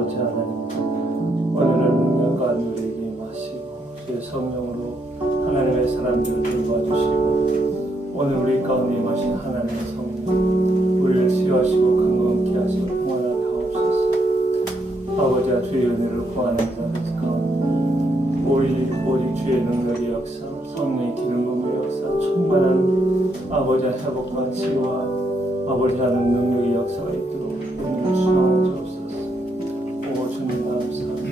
아버지 하나님, 오늘은 능력과 누리에게 임하시고 주의 성령으로 하나님의 사람들을 돌봐주시고 오늘 우리 가운데 임하신 하나님의 성령 우리를 치유하시고 건강케 하시고 평안하게 하옵소서. 아버지와 주의 은혜를 구하는 자들 가운데 오직 주의 능력의 역사, 성령의 기름 부음의 역사, 충만한 아버지의 회복과 치유와 아버지 하는 능력의 역사가 있도록 은혜를 주시옵소서. 오 주님 감사합니다.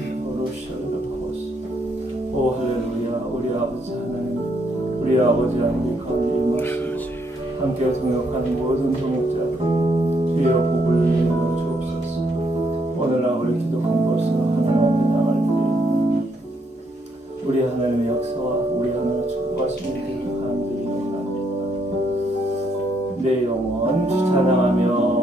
오 할렐루야. 우리 아버지 하나님, 우리 아버지 하나님 가운데 임하시고 함께 동역하는 모든 동역자들 주의 복을 내려 주옵소서. 오늘 아버지 기도 공포스로 하나님 앞에 나갈 때 우리 하나님의 역사와 우리 하나님의 축복하심을 간절히 원합니다. 내 영혼 찬양하며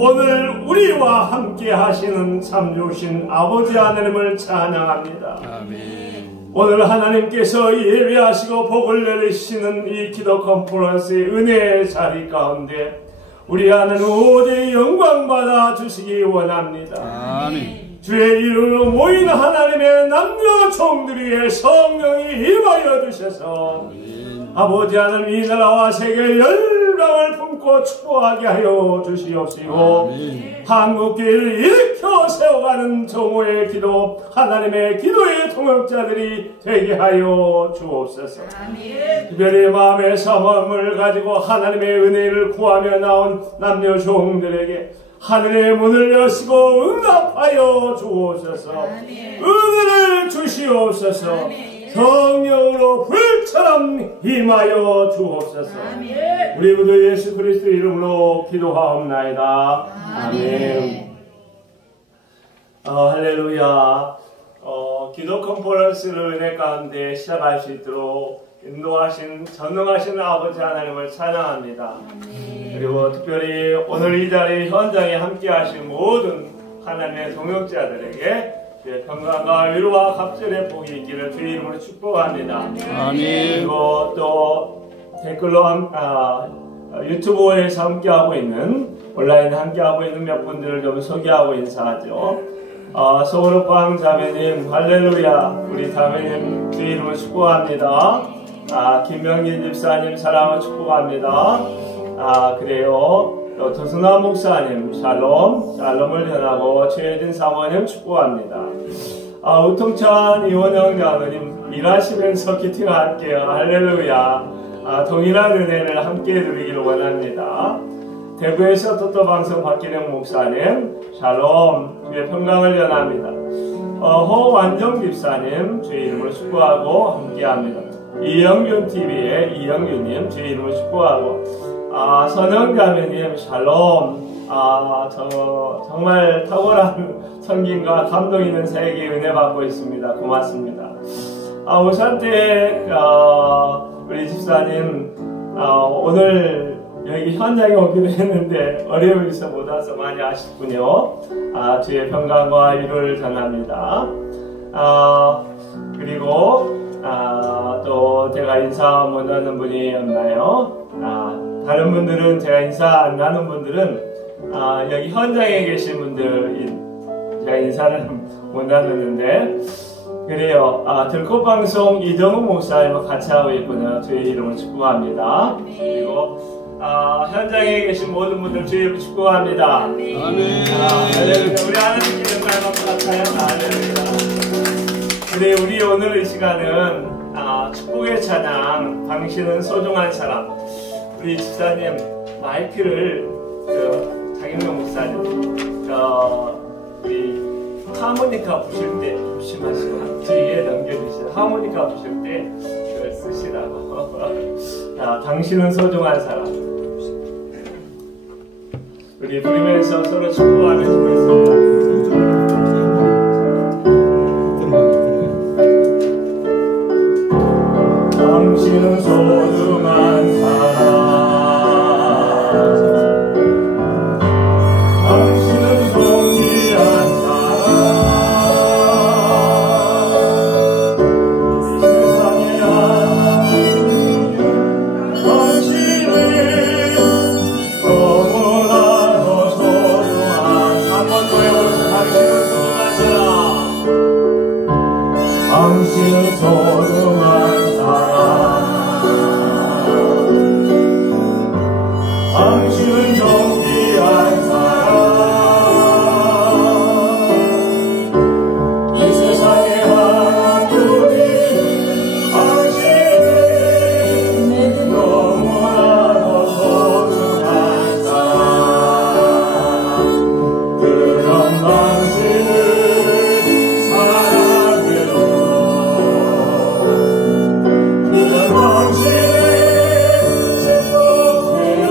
오늘 우리와 함께 하시는 참 좋으신 아버지 하나님을 찬양합니다. 아멘. 오늘 하나님께서 예배하시고 복을 내리시는 이 기도 컨퍼런스의 은혜의 자리 가운데 우리 하나님 오직 영광 받아 주시기 원합니다. 아멘. 주의 이름으로 모인 하나님의 남녀 종들 위해 성령이 임하여 주셔서 아버지 하나님 이 나라와 세계 열방을 품고 축복하게 하여 주시옵시고 한국교회를 일으켜 세워가는 정오의 기도 하나님의 기도의 동역자들이 되게 하여 주옵소서. 특별히 마음의 사모함을 가지고 하나님의 은혜를 구하며 나온 남녀 종들에게 하늘의 문을 여시고 응답하여 주옵소서. 은혜를 주시옵소서. 성령으로 불처럼 임하여 주옵소서. 우리 구주 예수 그리스도 이름으로 기도하옵나이다. 아멘. 할렐루야. 기도 컨퍼런스를 은혜 가운데 시작할 수 있도록 인도하신 전능하신 아버지 하나님을 찬양합니다. 그리고 특별히 오늘 이 자리 현장에 함께 하신 모든 하나님의 동역자들에게 평강과 위로와 갑절의 복이 있기를 주의 이름으로 축복합니다. 그리고 또 댓글로 유튜브에서 함께하고 있는 온라인 함께하고 있는 몇 분들을 좀 소개하고 인사하죠. 서울옥방 자매님 할렐루야, 우리 자매님 주의 이름을 축복합니다. 김명진 집사님 사랑을 축복합니다. 그래요. 또 조승남 목사님 샬롬을 전하고 최혜진 사모님 축복합니다. 우통찬 이원영 장로님 일하시면서 기팅할게요. 할렐루야. 동일한 은혜를 함께 누리기를 원합니다. 대구에서 토토방송 박기령 목사님 샬롬, 주의 평강을 전합니다. 허완정 집사님 주의 이름으로 축복하고 함께합니다. 이영균TV의 이영균님 주의 이름으로 축복하고 선영자매님 샬롬, 정말 탁월한 섬김과 감동 있는 사역에 은혜 받고 있습니다. 고맙습니다. 오산태 우리 집사님 오늘 여기 현장에 오기로 했는데 어려움이 있어 못 와서 많이 아쉽군요. 주의 평강과 위로를 전합니다. 그리고 또 제가 인사 못 하는 분이 없나요? 다른 분들은 제가 인사 안 나눈 분들은 여기 현장에 계신 분들 제가 인사를 못 나눴는데 그래요. 들꽃방송 이정우 목사님과 같이 하고 있군요. 주의 이름을 축복합니다. 그리고 현장에 계신 모든 분들 주의 이름을 축복합니다. 아멘. 우리 하나님 이름 말만 같아요. 할렐루야. 그래, 우리 오늘 이 시간은 축복의 찬양, 당신은 소중한 사람. 우리 집사님 마이크를 장인명 목사님 우리 하모니카 부실 때 조심하시고 뒤에 넘겨주시고 하모니카 부실 때 그걸 쓰시라고. 당신은 소중한 사람. 우리 부르면서 서로 축복하며 주겠습니다. 당신은 소중한 사람. 당신은 존귀한 사람. 이 세상에 하나님 당신은 너무나도 소중한. 한 번 더 해보세요. 당신은 소중한 사람. 당신은 소중한 사람. 당신은 존귀한 사람. 이 세상에 하나님이 당신은 너무나도 소중한 사람. 그런 당신을 사랑해요. 그런 당신을 축복해요.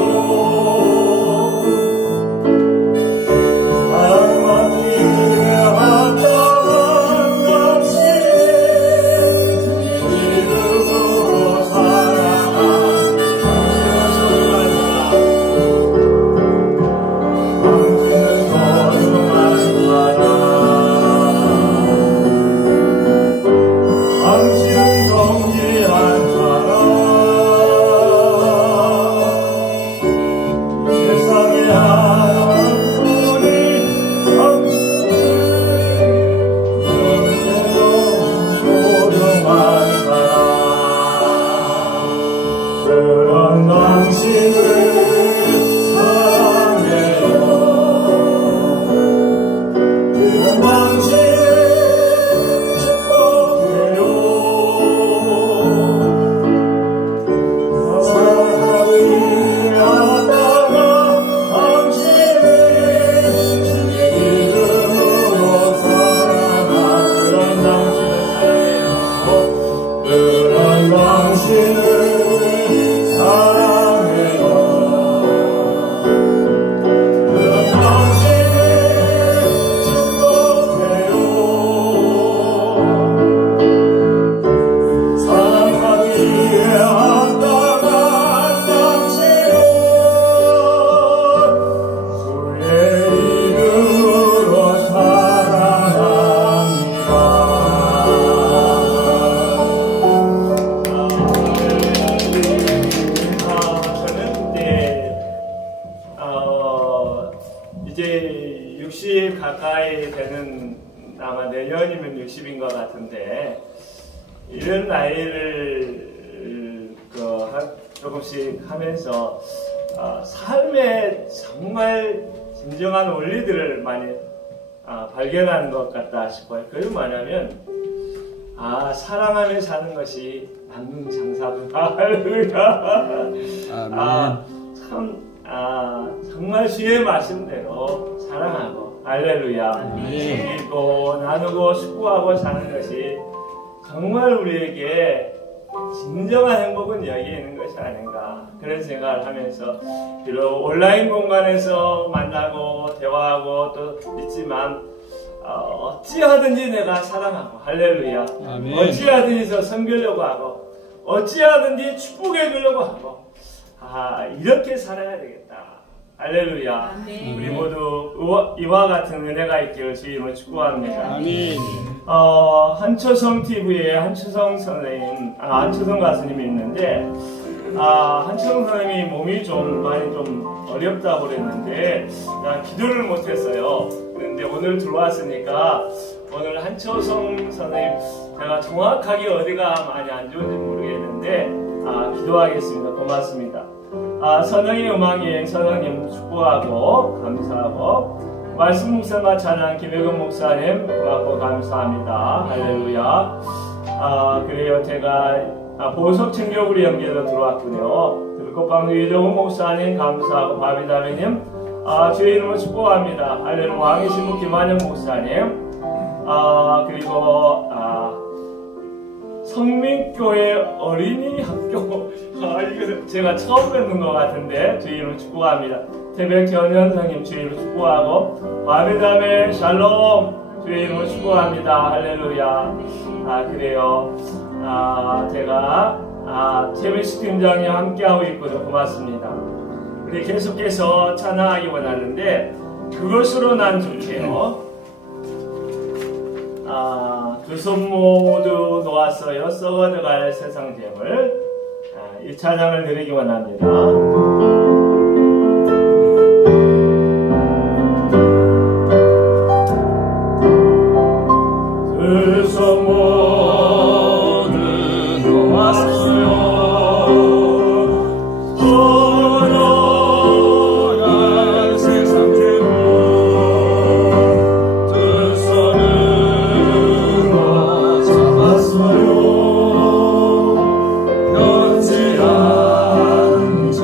60 가까이 되는, 아마 내년이면 60인 것 같은데, 이런 나이를 조금씩 하면서 삶의 정말 진정한 원리들을 많이 발견하는 것 같다 싶어요. 그게 뭐냐면, 사랑하며 사는 것이 만능장사구나. 할렐루야. 정말 주의 말씀대로 사랑하고, 할렐루야. 그리고 나누고 축복하고 사는 것이 정말 우리에게 진정한 행복은 여기에 있는 것이 아닌가, 그런 생각을 하면서, 비록 온라인 공간에서 만나고 대화하고 또 있지만 어찌하든지 내가 사랑하고, 할렐루야. 아멘. 어찌하든지 섬기려고 하고, 어찌하든지 축복해 주려고 하고, 이렇게 살아야 되겠다. 할렐루야. 아멘. 우리 모두 이와 같은 은혜가 있기를 주님을 축복합니다. 아멘. 한초성 TV에 한초성 선생님, 한초성 가수님이 있는데, 한초성 선생님이 몸이 많이 어렵다고 그랬는데, 기도를 못했어요. 그런데 오늘 들어왔으니까, 오늘 한초성 선생님, 제가 정확하게 어디가 많이 안 좋은지 모르겠는데, 기도하겠습니다. 고맙습니다. 선영이 음악여행 선영님 축복하고 감사하고, 말씀 묵상과 찬양 김혜근 목사님 고맙고 감사합니다. 할렐루야. 그래요. 제가 보석 챙겨구리 연계도 들어왔군요. 들꽃방 유정훈 목사님 감사하고, 바비다비님 주의 이름으로 축복합니다. 할렐루야. 왕의 신부 김한영 목사님, 그리고 성민교회 어린이 학교, 이거 제가 처음 뵙는 것 같은데 주의 이름으로 축복합니다. 태백 전현성님 주의 이름으로 축복하고, 바비다메 샬롬 주의 이름으로 축복합니다. 할렐루야. 그래요. 제가 최민식 팀장이 함께하고 있고도 고맙습니다. 우리 계속해서 찬양하기 원하는데, 그것으로 난 좋게요. 두 손 모두 놓았어요. 썩어져갈 세상 재물. 이 찬양을 드리기 원합니다. 두 손 모두 놓았어요. 썩어져갈 세상 재물. 두 손으로 잡았어요. 변치 않죠.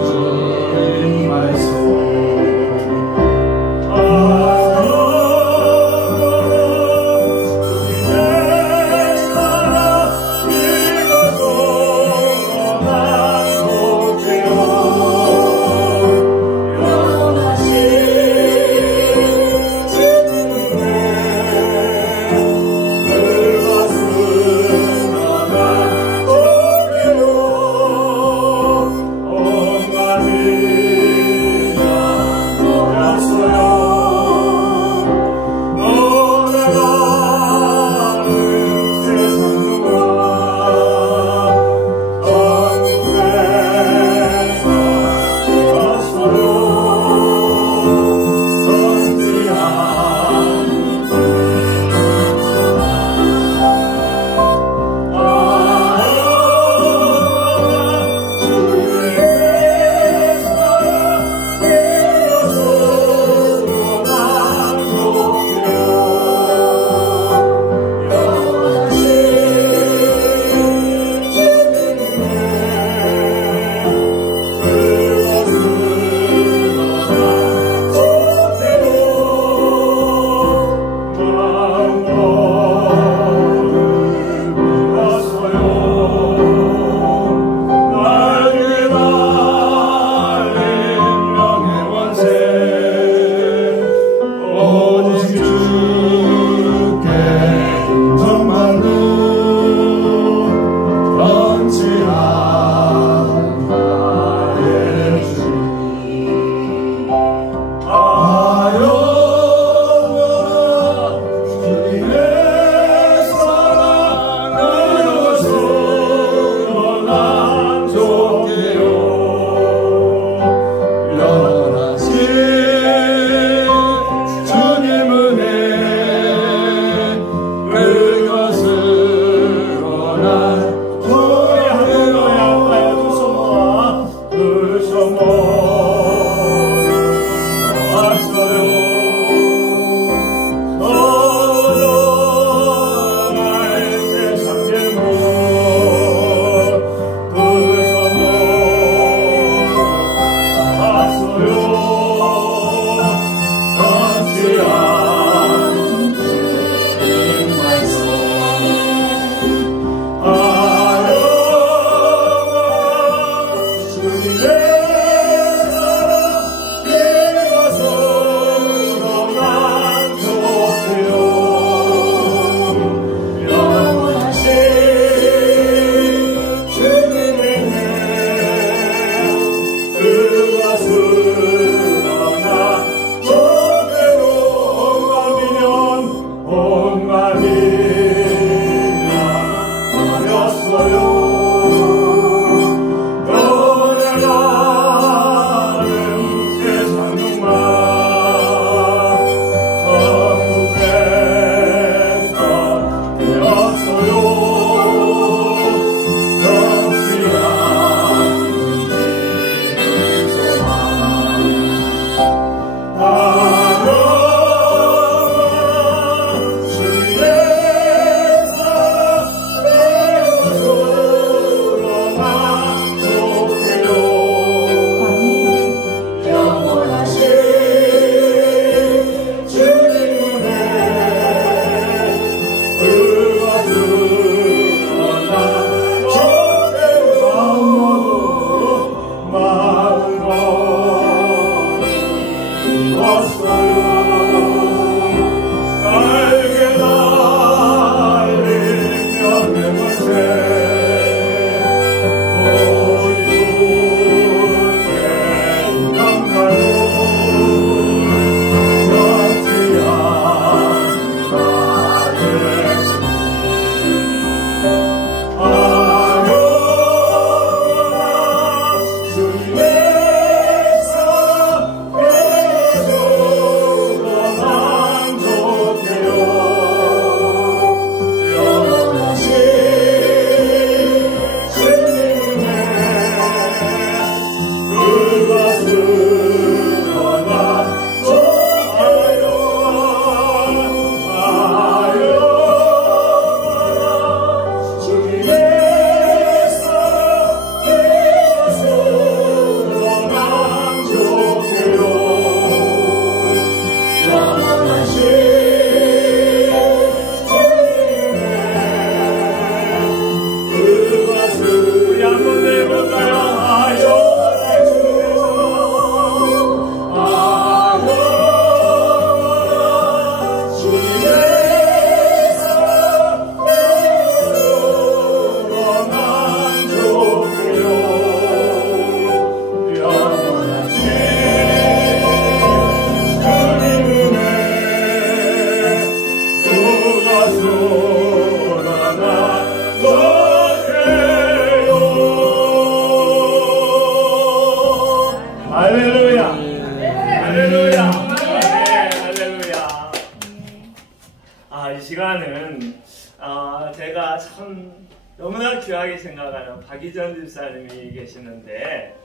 제가 참 너무나 귀하게 생각하는 박희전 집사님이 계시는데,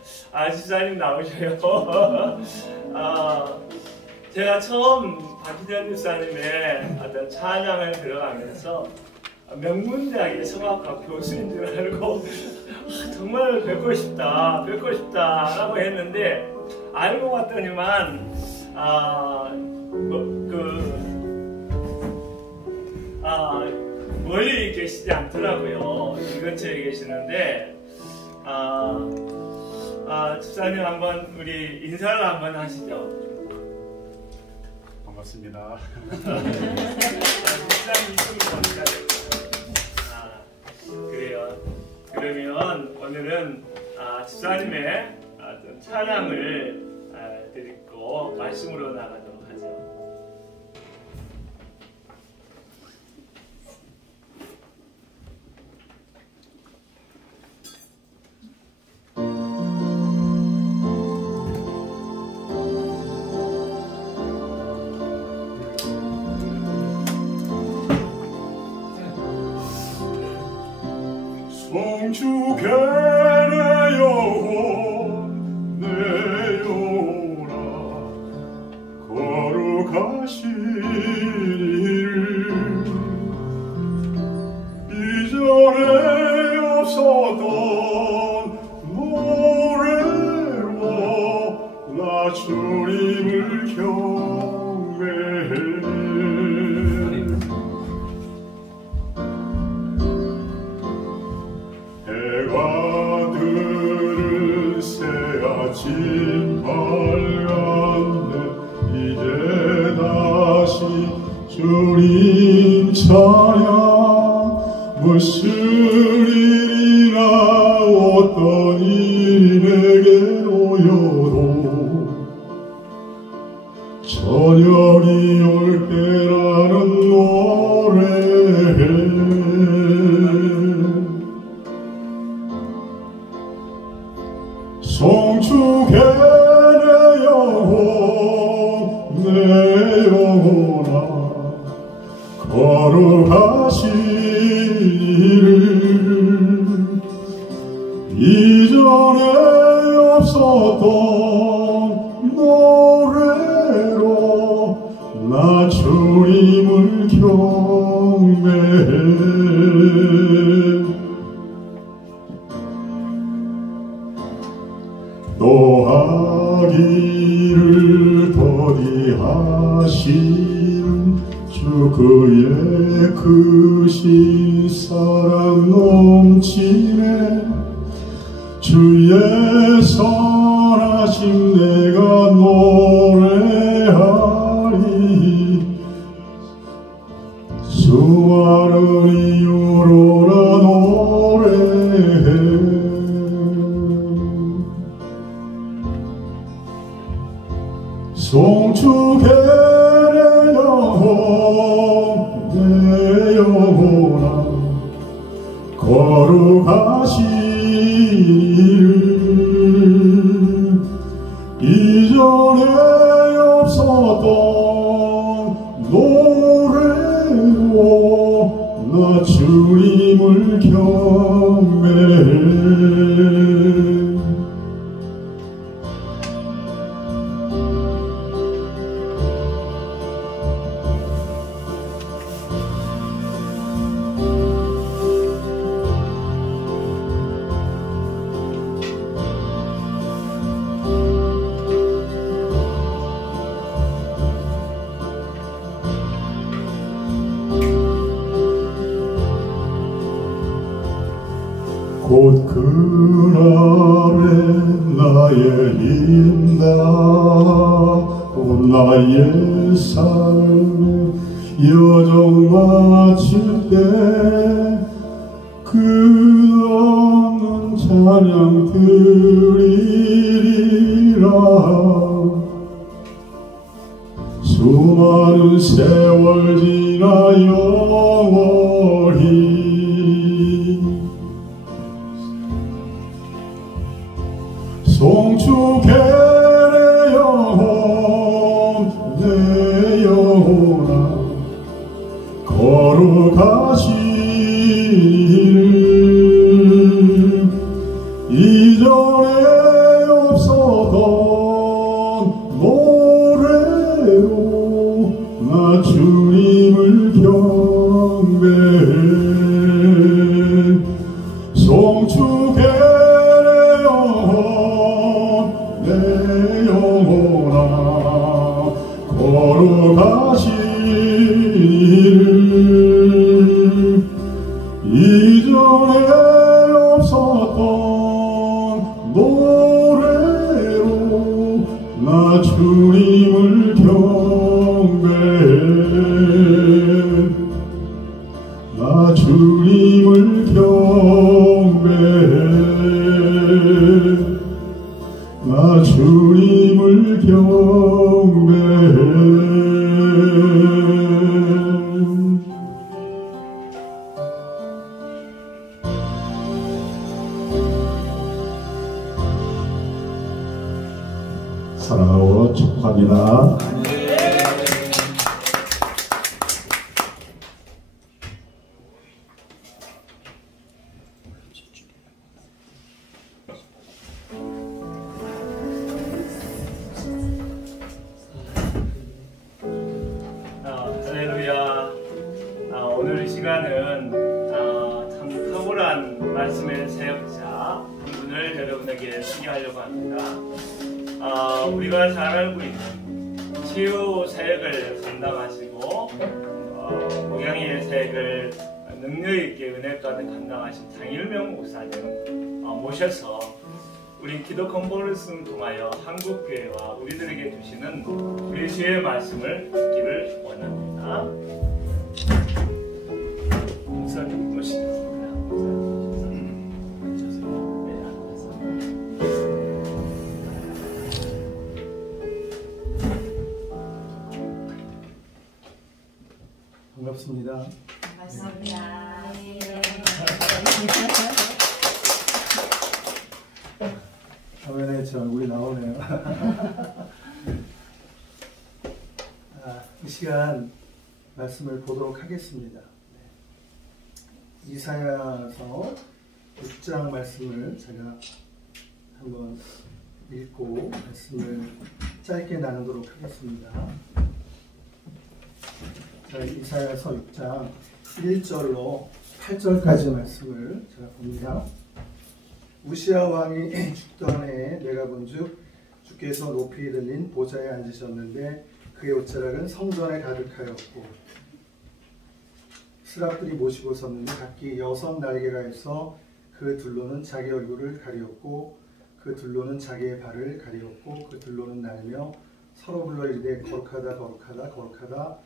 집사님 나오셔요. 제가 처음 박희전 집사님의 어떤 찬양을 들어가면서 명문대학의 성악과 교수인 줄 알고 정말 뵙고 싶다 라고 했는데, 알고 봤더니만 멀리 계시지 않더라고요. 이 근처에 계시는데, 집사님 한번 우리 인사를 한번 하시죠. 반갑습니다. 집사님 이름은 어디가 될까요? 그래요. 그러면 오늘은 집사님의 어떤 찬양을 드리고 말씀으로 나가도록 하죠. 성축해 내 영혼 내어라 거룩하시리를 이전에 없었던 노래로 나 주님을 경배해. 해가 드는 새아침 밝았네. 이제 다시 주님 찬양 무슨 일이나 어떤 일이 내게 오여도 저녁이 올 때라는 노래해. 성축해 내 영혼 내 영혼아 거룩하시리를 이전에 없었던 노래로 나 주님을 경배해. 노하기를 더디하시는 주 그의 크신 사랑 넘치네. 주의 선하심 내가 노래하 송축해 내 영혼 내 영혼아 거룩하시리를 이전에 없었던 노래로 나 주님을 경배해 곧 그날에 나의 인다 곧 나의 삶의 여정 마칠 때 끝없는 찬양 드리리라 수많은 세월 지나 영원히 송축해 내 영혼 내 영혼아 거룩하시리를 이전에 없었던 노래로 나 주님을 경배해 송축해 내 영혼아 거룩하시리를 이전에 없었던 노래로 나 주님을 경배해 나 주님을 경배해 나 주님을 경배해 사랑하고 축복합니다. 할렐루야. 오늘 이 시간은 참 탁월한 말씀의 사역자 한 분을 여러분에게 소개하려고 합니다. 우리가 잘 알고 있는 치유 사역을 감당하시고 목양의 사역을 능력 있게 은혜 가운데 감당하신 장일명 목사님 모셔서 우리 기도 컨퍼런스를 통하여 한국교회와 우리들에게 주시는 우리 주의 말씀을 듣기를 원합니다. 목사님 모시겠습니다. 반갑습니다. 반갑습니다. 화면에 제 얼굴이 나오네요. 이 시간 말씀을 보도록 하겠습니다. 이사야서 6장 말씀을 제가 한번 읽고 말씀을 짧게 나누도록 하겠습니다. 자, 이사야서 6장 1절로 8절까지 말씀을 제가 봅니다. 우시야 왕이 죽던 해에 내가 본즉 주께서 높이 들린 보좌에 앉으셨는데 그의 옷자락은 성전에 가득하였고 스랍들이 모시고 섰는데 각기 6 날개가 있어 그 둘로는 자기 얼굴을 가리었고 그 둘로는 자기의 발을 가리었고 그 둘로는 날며 서로 불러 이르되 거룩하다 거룩하다 거룩하다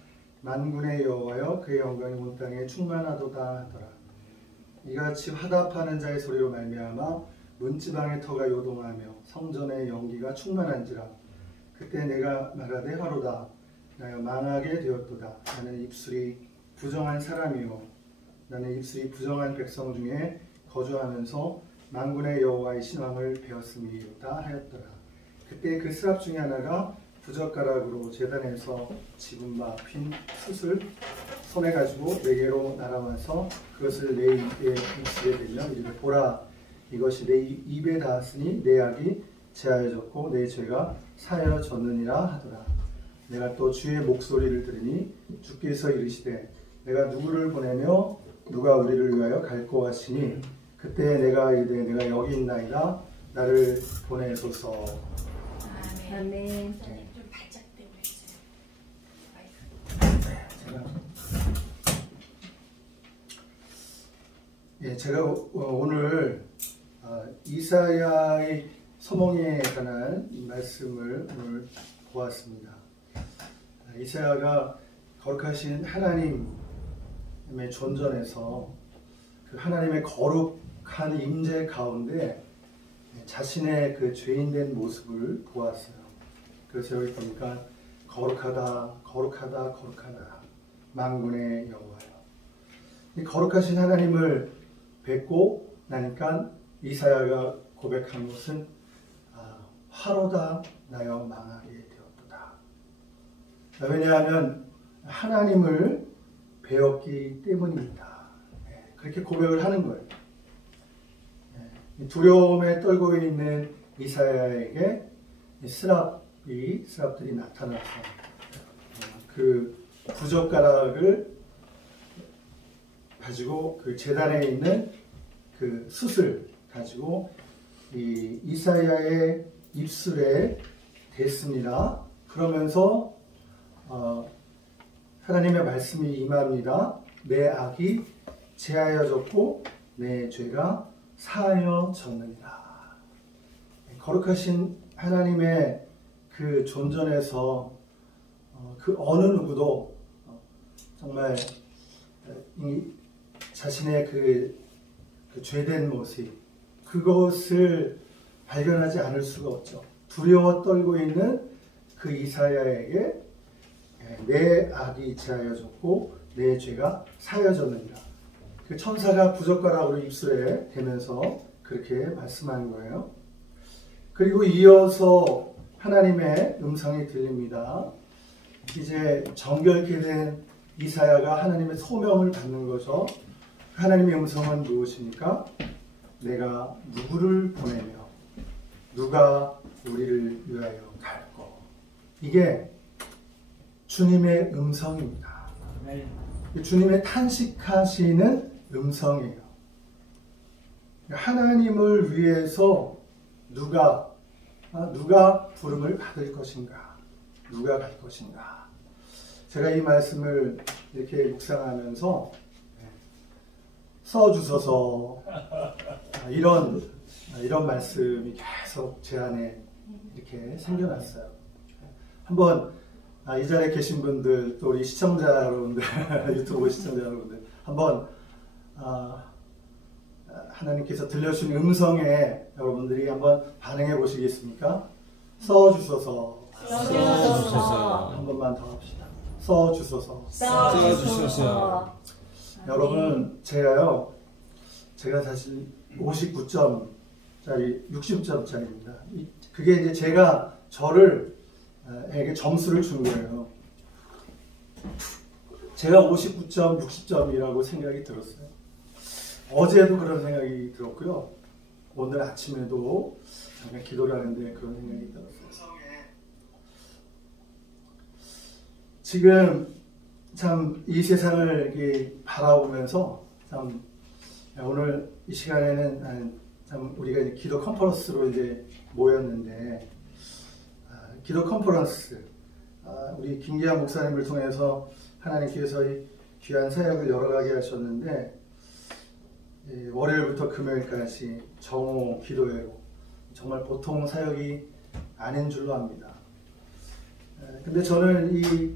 만군의 여호와여 그의 영광이 온 땅에 충만하도다 하더라. 이같이 화답하는 자의 소리로 말미암아 문지방의 터가 요동하며 성전의 연기가 충만한지라. 그때 내가 말하되 화로다 나여 망하게 되었도다. 나는 입술이 부정한 사람이요 나는 입술이 부정한 백성 중에 거주하면서 만군의 여호와의 신앙을 배웠음이로다 하였더라. 그때 그 스랍 중에 하나가 부젓가락으로 제단에서 집은 바 핀 숯을 손에 가지고 내게로 날아와서 그것을 내 입술에 대며 이르되 보라 이것이 내 입에 닿았으니 내 악이 제하여졌고 내 죄가 사하여졌느니라 하더라. 내가 또 주의 목소리를 들으니 주께서 이르시되 내가 누구를 보내며 누가 우리를 위하여 갈고 하시니 그때 내가 이르되 내가 여기 있나이다 나를 보내소서. 아멘. 좀 발작 되고 있어요. 제가 오늘 이사야의 소몽에 관한 말씀을 오늘 보았습니다. 이사야가 거룩하신 하나님의 존전에서 그 하나님의 거룩한 임재 가운데 자신의 그 죄인된 모습을 보았어요. 그래서 여기 보니까 거룩하다, 거룩하다, 거룩하다, 만군의 여호와여. 이 거룩하신 하나님을 뵙고 나니까 이사야가 고백한 것은 화로다 나여 망하게 되었도다. 왜냐하면 하나님을 배웠기 때문입니다. 그렇게 고백을 하는 거예요. 두려움에 떨고 있는 이사야에게 스랍들이 나타나서 그 부젓가락을 가지고 그 제단에 있는 그 숯을 가지고 이 이사야의 입술에 댔습니다. 그러면서 하나님의 말씀이 임합니다. 내 악이 제하여졌고 내 죄가 사하여졌느니라. 거룩하신 하나님의 그 존전에서 그 어느 누구도 정말 이 자신의 그 죄된 모습 그것을 발견하지 않을 수가 없죠. 두려워 떨고 있는 그 이사야에게 내 악이 제하여졌고 내 죄가 사하여졌느니라. 그 천사가 부젓가락으로 입술에 대면서 그렇게 말씀하는 거예요. 그리고 이어서 하나님의 음성이 들립니다. 이제 정결케 된 이사야가 하나님의 소명을 받는 거죠. 하나님의 음성은 무엇입니까? 내가 누구를 보내며 누가 우리를 위하여 갈고. 이게 주님의 음성입니다. 주님의 탄식하시는 음성이에요. 하나님을 위해서 누가 부름을 받을 것인가? 누가 갈 것인가? 제가 이 말씀을 이렇게 묵상하면서 써주소서 이런 말씀이 계속 제 안에 이렇게 생겨났어요. 한번 이 자리에 계신 분들 또 우리 시청자 여러분들 유튜브 시청자 여러분들 한번 하나님께서 들려주신 음성에 여러분들이 한번 반응해 보시겠습니까? 써주소서. 한 번만 더 합시다. 써주소서. 여러분 제가 사실 59점짜리 60점짜리입니다. 그게 이제 제가 에게 점수를 준 거예요. 제가 59점, 60점이라고 생각이 들었어요. 어제도 그런 생각이 들었고요. 오늘 아침에도 잠깐 기도를 하는데 그런 생각이 들었어요. 지금 참 이 세상을 이렇게 바라보면서 참 오늘 이 시간에는 참 우리가 이제 기도 컨퍼런스로 이제 모였는데 기도 컨퍼런스 우리 김기환 목사님을 통해서 하나님께서 이 귀한 사역을 열어가게 하셨는데 월요일부터 금요일까지 정오 기도회로 정말 보통 사역이 아닌 줄로 압니다. 근데 저는 이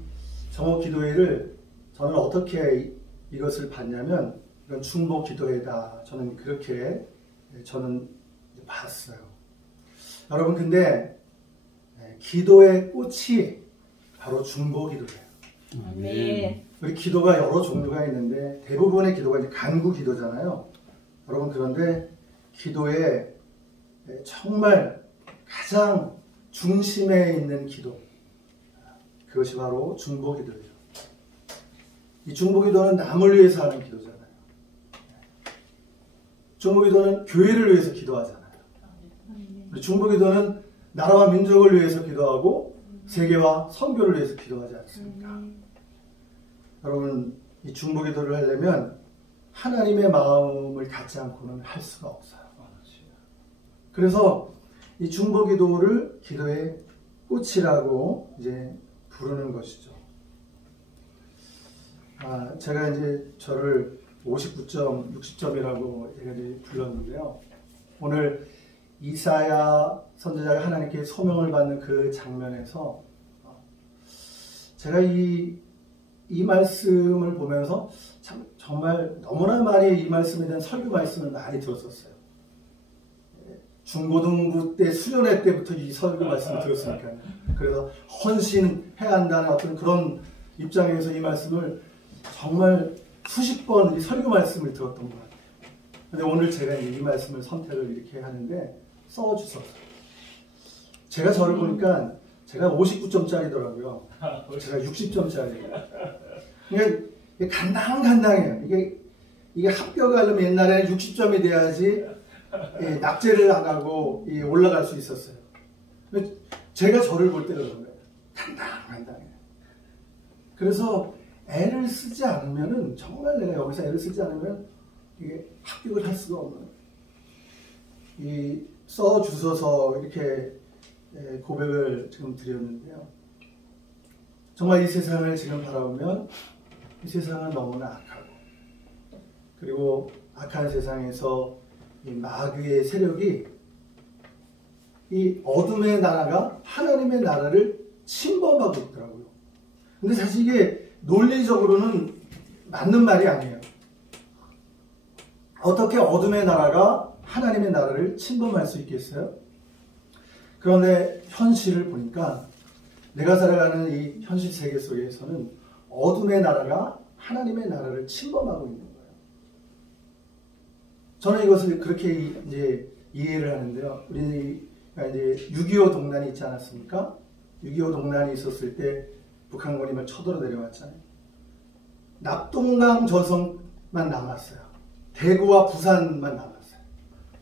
정오 기도회를 저는 어떻게 이것을 봤냐면 이건 중보 기도회다. 저는 그렇게 저는 봤어요. 여러분 근데 기도의 꽃이 바로 중보기도예요. 아멘. 우리 기도가 여러 종류가 있는데 대부분의 기도가 이제 간구 기도잖아요. 여러분 그런데 기도의 정말 가장 중심에 있는 기도, 그것이 바로 중보기도예요. 이 중보기도는 남을 위해서 하는 기도잖아요. 중보기도는 교회를 위해서 기도하잖아요. 우리 중보기도는 나라와 민족을 위해서 기도하고 세계와 선교를 위해서 기도하지 않습니까? 여러분 이 중보기도를 하려면 하나님의 마음을 갖지 않고는 할 수가 없어요. 그래서 이 중보기도를 기도의 꽃이라고 이제 부르는 것이죠. 제가 이제 저를 59점, 60점이라고 이제 불렀는데요. 오늘 이사야 선지자가 하나님께 소명을 받는 그 장면에서 제가 이 말씀을 보면서 참 정말 너무나 많이 이 말씀에 대한 설교 말씀을 많이 들었었어요. 중고등부 때 수련회 때부터 이 설교 말씀을 들었으니까요. 그래서 헌신해야 한다는 어떤 그런 입장에서 이 말씀을 정말 수십 번 이 설교 말씀을 들었던 것 같아요. 근데 오늘 제가 이 말씀을 선택을 이렇게 하는데 써주셔서 제가 저를 보니까 제가 59점짜리더라고요. 제가 60점짜리예요. 그러니까 간당간당해요. 이게 합격을 하려면 옛날에는 60점이 돼야지 납제를 안 하고 올라갈 수 있었어요. 제가 저를 볼 때 그런 거예요. 간당간당해요. 그래서 애를 쓰지 않으면은 정말 내가 여기서 애를 쓰지 않으면 이게 합격을 할 수가 없는 써 주셔서 이렇게 고백을 지금 드렸는데요. 정말 이 세상을 지금 바라보면 이 세상은 너무나 악하고 그리고 악한 세상에서 이 마귀의 세력이 이 어둠의 나라가 하나님의 나라를 침범하고 있더라고요. 근데 사실 이게 논리적으로는 맞는 말이 아니에요. 어떻게 어둠의 나라가 하나님의 나라를 침범할 수 있겠어요? 그런데 현실을 보니까 내가 살아가는 이 현실 세계 속에서는 어둠의 나라가 하나님의 나라를 침범하고 있는 거예요. 저는 이것을 그렇게 이제 이해를 하는데요. 우리가 이제 6.25 동란이 있지 않았습니까? 6.25 동란이 있었을 때 북한군이 막 쳐들어 내려왔잖아요. 납동강 저성만 남았어요. 대구와 부산만 남았어요.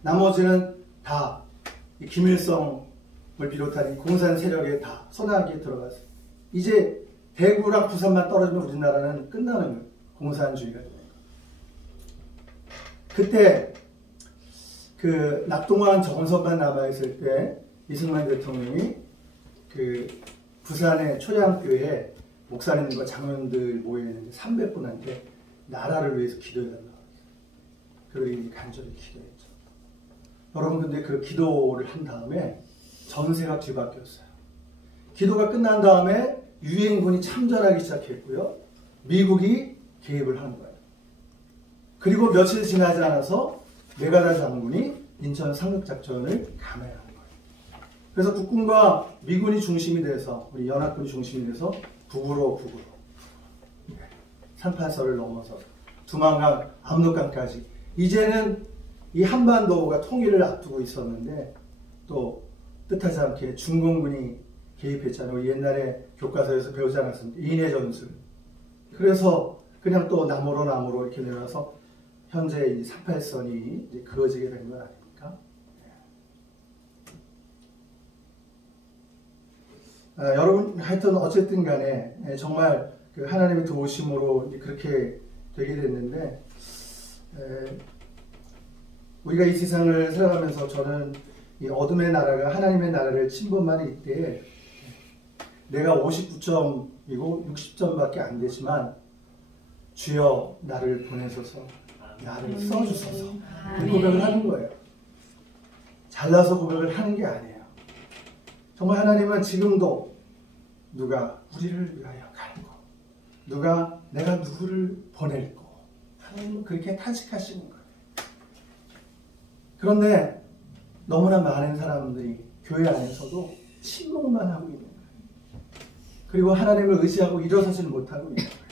나머지는 다 김일성을 비롯한 이 공산 세력에 다 소나기에 들어갔어요. 이제 대구랑 부산만 떨어지면 우리나라는 끝나는 거예요. 공산주의가 되는 거예요. 그때 그 납동강 정선만 남아있을 때 이승만 대통령이 그 부산의 초량교회에 목사님과 장로님들 모여있는데 300분한테 나라를 위해서 기도해달라고 했어요. 그들이 간절히 기도했죠. 여러분 근데 그 기도를 한 다음에 전세가 뒤바뀌었어요. 기도가 끝난 다음에 유엔군이 참전하기 시작했고요. 미국이 개입을 하는 거예요. 그리고 며칠 지나지 않아서 메가다 장군이 인천 상륙작전을 감행하는 거예요. 그래서 국군과 미군이 중심이 돼서 우리 연합군이 중심이 돼서 북으로 38선을 넘어서 두만강, 압록강까지 이제는 이 한반도가 통일을 앞두고 있었는데 또 뜻하지 않게 중공군이 개입했잖아요. 옛날에 교과서에서 배우지 않았습니까? 인해전술. 그래서 그냥 또 남으로 이렇게 내려와서 현재 이 38선이 이제 그어지게 된 건 아닙니까? 여러분 하여튼 어쨌든 간에 정말 그 하나님의 도우심으로 그렇게 되게 됐는데 우리가 이 세상을 살아가면서 저는 이 어둠의 나라가 하나님의 나라를 침범하는 이때에 내가 59점이고 60점밖에 안 되지만 주여 나를 보내소서 나를 써주소서 그 고백을 하는 거예요. 잘나서 고백을 하는 게 아니에요. 정말 하나님은 지금도 누가 우리를 위하여 갈고 누가 내가 누구를 보낼고 하나님은 그렇게 탄식하시는 거예요. 그런데 너무나 많은 사람들이 교회 안에서도 침묵만 하고 있는 거예요. 그리고 하나님을 의지하고 일어서지는 못하고 있는 거예요.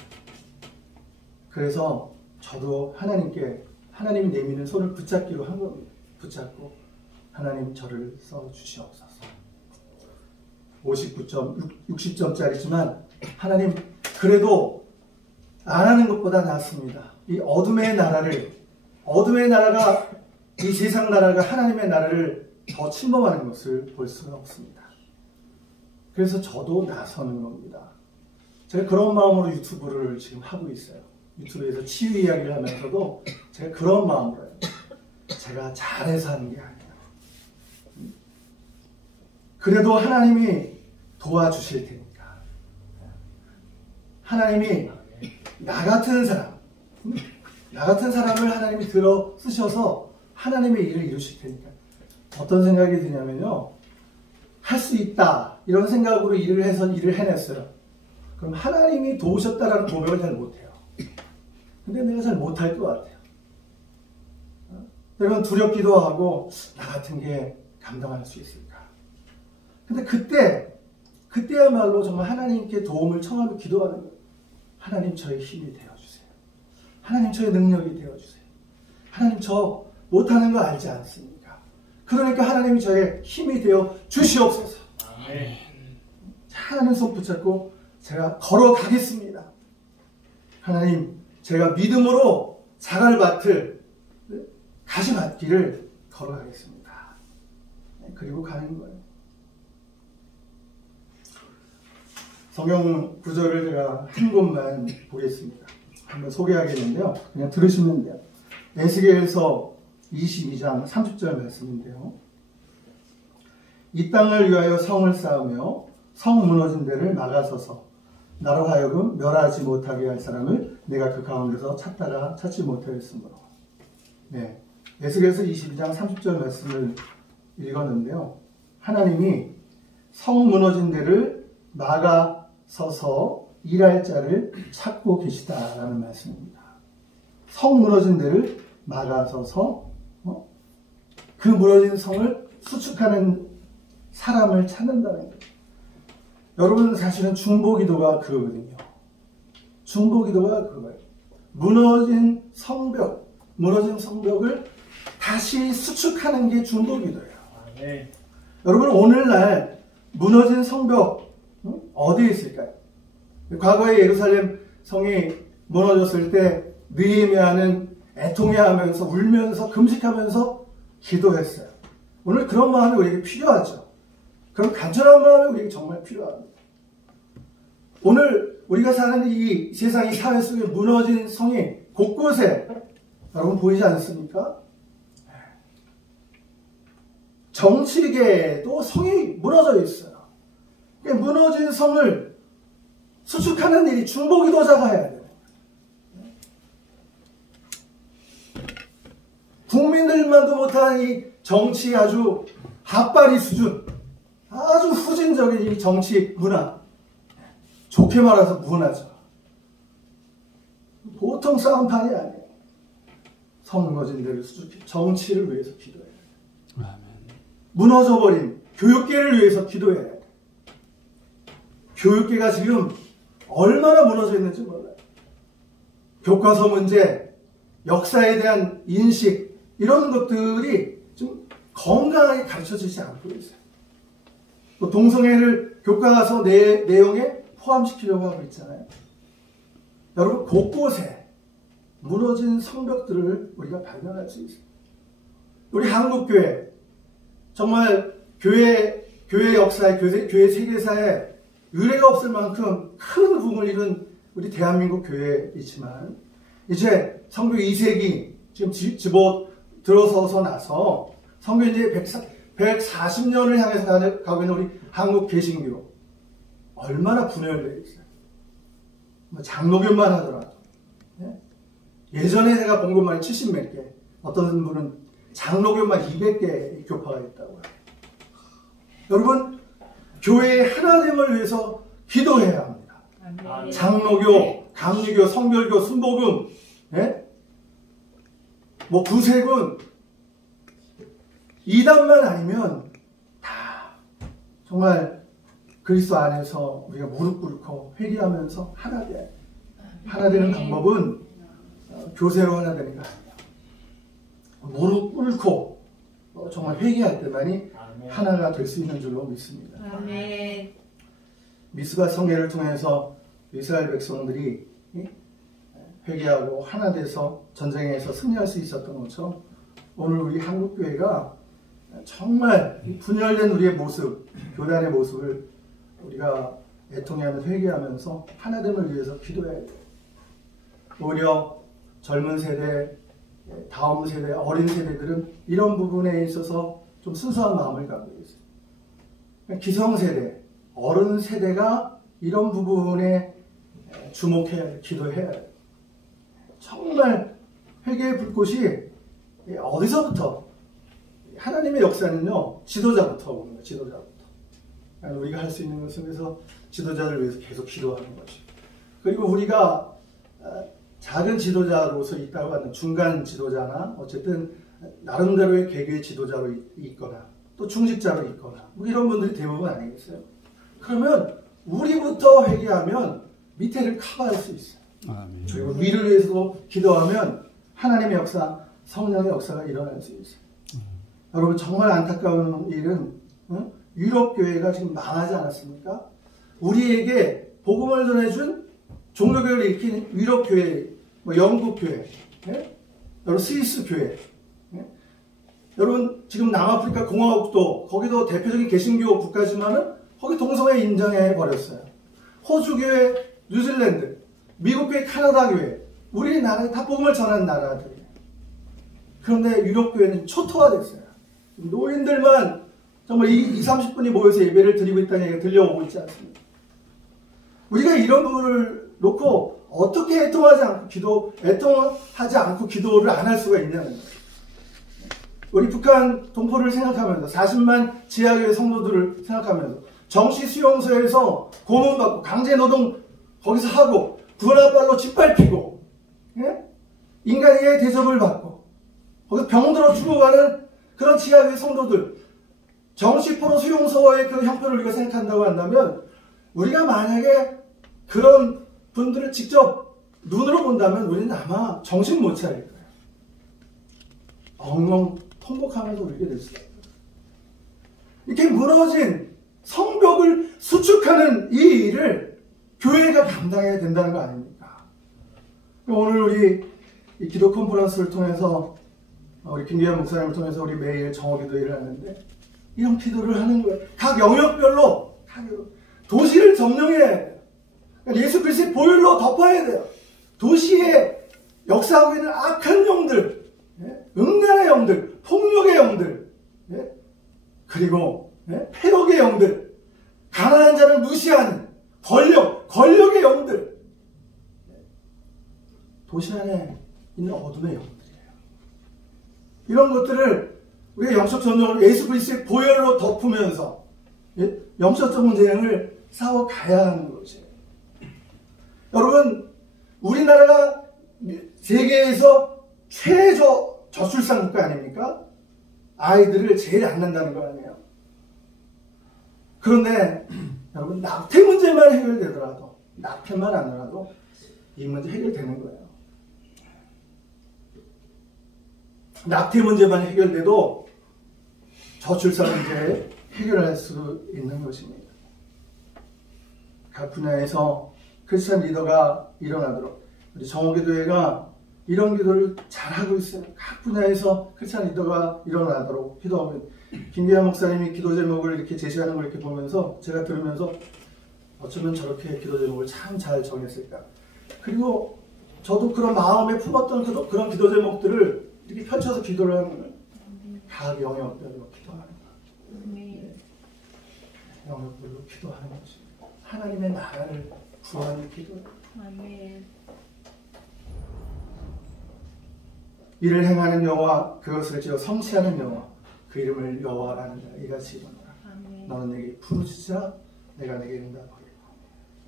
그래서 저도 하나님이 내미는 손을 붙잡기로 한 겁니다. 붙잡고 하나님 저를 써주시옵소서. 59점, 60점짜리지만 하나님 그래도 안 하는 것보다 낫습니다. 이 어둠의 나라가 이 세상 나라가 하나님의 나라를 더 침범하는 것을 볼 수가 없습니다. 그래서 저도 나서는 겁니다. 제가 그런 마음으로 유튜브를 지금 하고 있어요. 유튜브에서 치유 이야기를 하면서도 제가 그런 마음으로 해요. 제가 잘해서 하는 게 아니에요. 그래도 하나님이 도와주실 테니까. 하나님이 나 같은 사람을 하나님이 들어 쓰셔서 하나님의 일을 이루실 테니까. 어떤 생각이 드냐면요. 할 수 있다. 이런 생각으로 일을 해냈어요. 그럼 하나님이 도우셨다라는 고백을 잘 못해요. 근데 내가 잘 못할 것 같아요. 여러분 두렵기도 하고 나 같은 게 감당할 수 있을까? 근데 그때야말로 정말 하나님께 도움을 청하며 기도하는 거예요. 하나님 저의 힘이 되어주세요. 하나님 저의 능력이 되어주세요. 하나님 저 못하는 거 알지 않습니까? 그러니까 하나님이 저의 힘이 되어 주시옵소서. 아멘. 하나님 손 붙잡고 제가 걸어가겠습니다. 하나님 제가 믿음으로 가시밭길을 걸어가겠습니다. 그리고 가는 거예요. 성경 구절을 제가 한 곳만 보겠습니다. 한번 소개하겠는데요. 그냥 들으시면 돼요. 에스겔서 22장 30절 말씀인데요. 이 땅을 위하여 성을 쌓으며 성 무너진 데를 막아서서 나로 하여금 멸하지 못하게 할 사람을 내가 그 가운데서 찾다가 찾지 못하였으므로. 네, 에스겔서 22장 30절 말씀을 읽었는데요. 하나님이 성 무너진 데를 막아서서 일할 자를 찾고 계시다라는 말씀입니다. 성 무너진 데를 막아서서 그 무너진 성을 수축하는 사람을 찾는다는 거예요. 여러분 사실은 중보기도가 그거거든요. 중보기도가 그거예요. 무너진 성벽을 다시 수축하는 게 중보기도예요. 네. 여러분 오늘날 무너진 성벽 어디에 있을까요? 과거에 예루살렘 성이 무너졌을 때 느헤미야는 애통해하면서 울면서 금식하면서 기도했어요. 오늘 그런 마음이 우리에게 필요하죠. 그런 간절한 마음이 우리에게 정말 필요합니다. 오늘 우리가 사는 이 세상 이 사회 속에 무너진 성이 곳곳에 여러분 보이지 않습니까? 정치계에도 성이 무너져 있어요. 무너진 성을 수축하는 일이 중보기도자가 해야 돼요. 국민들만도 못한 이 정치 아주 핫바리 수준, 아주 후진적인 이 정치 문화, 좋게 말해서 문화죠. 보통 싸움판이 아니에요. 성 무너진 데를 수축해 정치를 위해서 기도해야 돼요. 무너져버린 교육계를 위해서 기도해야 돼요. 교육계가 지금 얼마나 무너져 있는지 몰라요. 교과서 문제, 역사에 대한 인식, 이런 것들이 좀 건강하게 가르쳐지지 않고 있어요. 또 동성애를 교과서 내용에 포함시키려고 하고 있잖아요. 여러분 곳곳에 무너진 성벽들을 우리가 발견할 수 있어요. 우리 한국교회 정말 교회 역사에 교회 세계사에 의례가 없을 만큼 큰 부흥을 이룬 우리 대한민국 교회이지만 이제 성교 2세기 지금 집어 들어서서 나서 성교 이제 140년을 향해서 가고 있는 우리 한국 개신교 얼마나 분열되어 있어요. 뭐 장로교만 하더라도 예전에 제가 본 것만 70몇 개, 어떤 분은 장로교만 200개 교파가 있다고 해요. 여러분 교회의 하나됨을 위해서 기도해야 합니다. 아멘. 장로교, 감리교, 성결교, 순복음, 뭐 구세군, 이단만 아니면 다 정말 그리스도 안에서 우리가 무릎 꿇고 회개하면서 하나 돼. 하나 되는 방법은 교세로 하나 되는 거 아니에요. 무릎 꿇고 정말 회개할 때만이 하나가 될 수 있는 줄로 믿습니다. 아멘. 미스바 성례를 통해서 이스라엘 백성들이 회개하고 하나 돼서 전쟁에서 승리할 수 있었던 것처럼 오늘 우리 한국교회가 정말 분열된 우리의 모습, 교단의 모습을 우리가 애통하며 회개하면서 하나됨을 위해서 기도해야 돼요. 오히려 젊은 세대, 다음 세대, 어린 세대들은 이런 부분에 있어서 좀 순수한 마음을 갖고 있어요. 기성세대, 어른 세대가 이런 부분에 주목해야 해요. 기도해야 해요. 정말 회개의 불꽃이 어디서부터? 하나님의 역사는요, 지도자부터 오는 거예요. 지도자부터. 우리가 할 수 있는 것은 그래서 지도자를 위해서 계속 기도하는 거죠. 그리고 우리가 작은 지도자로서 있다고 하는 중간 지도자나 어쨌든 나름대로의 개개의 지도자로 있거나 또 중직자로 있거나 뭐 이런 분들이 대부분 아니겠어요? 그러면 우리부터 회개하면 밑에를 커버할 수 있어요. 아멘. 그리고 위를 위해서도 기도하면 하나님의 역사, 성령의 역사가 일어날 수 있어요. 여러분 정말 안타까운 일은 유럽 교회가 지금 망하지 않았습니까? 우리에게 복음을 전해준 종교교회를 일으킨 유럽 교회, 뭐 영국 교회, 여러분 스위스 교회, 여러분 지금 남아프리카 공화국도 거기도 대표적인 개신교 국가지만은 거기 동성애 인정해 버렸어요. 호주 교회, 뉴질랜드, 미국 교회, 카나다 교회, 우리나라에 다 복음을 전하는 나라들이에요. 그런데 유럽 교회는 초토화됐어요. 노인들만 정말 30분이 모여서 예배를 드리고 있다는 얘기가 들려오고 있지 않습니까? 우리가 이런 부분을 놓고 어떻게 애통하지 않고 기도를 안 할 수가 있냐는 거예요. 우리 북한 동포를 생각하면서 40만 지하교회 성도들을 생각하면서 정시 수용소에서 고문받고 강제노동 거기서 하고 군화발로 짓밟히고 인간의 대접을 받고 거기서 병들어 죽어가는 그런 지하교회 성도들 정시 포로 수용소의 그 형편을 우리가 생각한다고 한다면 우리가 만약에 그런 분들을 직접 눈으로 본다면 우리는 아마 정신 못 차릴 거예요. 엉엉 통곡하면서 울게 될 수가 있어요. 이렇게 무너진 성벽을 수축하는 이 일을 교회가 감당해야 된다는 거 아닙니까? 오늘 우리 이 기도 컨퍼런스를 통해서 우리 김기현 목사님을 통해서 우리 매일 정오기도회를 하는데 이런 기도를 하는 거예요. 각 영역별로 도시를 점령해야 돼요. 예수 그리스도의 보혈로 덮어야 돼요. 도시에 역사하고 있는 악한 영들, 음란의 영들, 폭력의 영들, 그리고 폐역의 영들, 가난한 자를 무시하는 권력의 영들, 도시 안에 있는 어둠의 영들이에요. 이런 것들을 우리가 영적 전쟁으로 예수 그리스도의 보혈로 덮으면서 영적 전쟁을 싸워가야 하는 것이에요. 여러분, 우리나라가 세계에서 최저 저출산 국가 아닙니까? 아이들을 제일 안 낳는다는 거 아니에요. 그런데 여러분 낙태 문제만 해결되더라도 낙태만 안 하더라도 이 문제 해결되는 거예요. 낙태 문제만 해결돼도 저출산 문제 해결할 수 있는 것입니다. 각 분야에서 크리스천 리더가 일어나도록 우리 정오기도회가 이런 기도를 잘하고 있어요. 각 분야에서 크리스천 리더가 일어나도록 기도하면 김기현 목사님이 기도 제목을 이렇게 제시하는 걸 이렇게 보면서 제가 들으면서 어쩌면 저렇게 기도 제목을 참 잘 정했을까. 그리고 저도 그런 마음에 품었던 그런 기도 제목들을 이렇게 펼쳐서 기도를 하는 거예요. 각 영역별로 기도하는 거예요. 영역별로 기도하는 거죠. 하나님의 나라를 구하는 기도예요. 아멘. 이를 행하는 여호와 그것을 지어 성취하는 여호와 그 이름을 여호와라는 자 이같이 이르노라. 너는 내게 부르짖으라 내가 내게 응답하겠고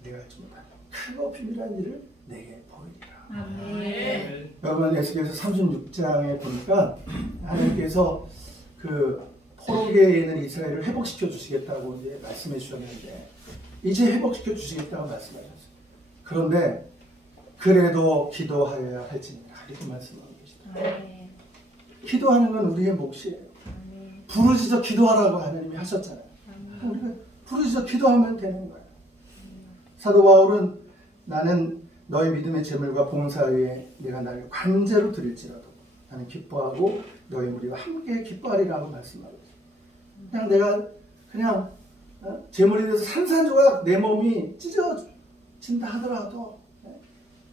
내가 할 줄 못하는 크고 비밀한 일을 내게 보이리라. 아멘. 여러분 에스겔서 36장에 보니까 하나님께서 그 포로기에 있는 이스라엘을 회복시켜 주시겠다고 이제 말씀해 주셨는데 이제 회복시켜 주시겠다고 말씀하셨어요. 그런데 그래도 기도하여야 할지니라 이렇게 말씀하고 계시다. 기도하는 건 우리의 몫이에요. 부르짖어 기도하라고 하나님이 하셨잖아요. 우리가 부르짖어 기도하면 되는 거예요. 사도 바울은 나는 너의 믿음의 재물과 봉사에 내가 나를 관제로 드릴지라도 나는 기뻐하고 너희 무리와 함께 기뻐하리라고 말씀하고 있어요. 그냥 내가 그냥 재물에 대해서 산산조각 내 몸이 찢어진다 하더라도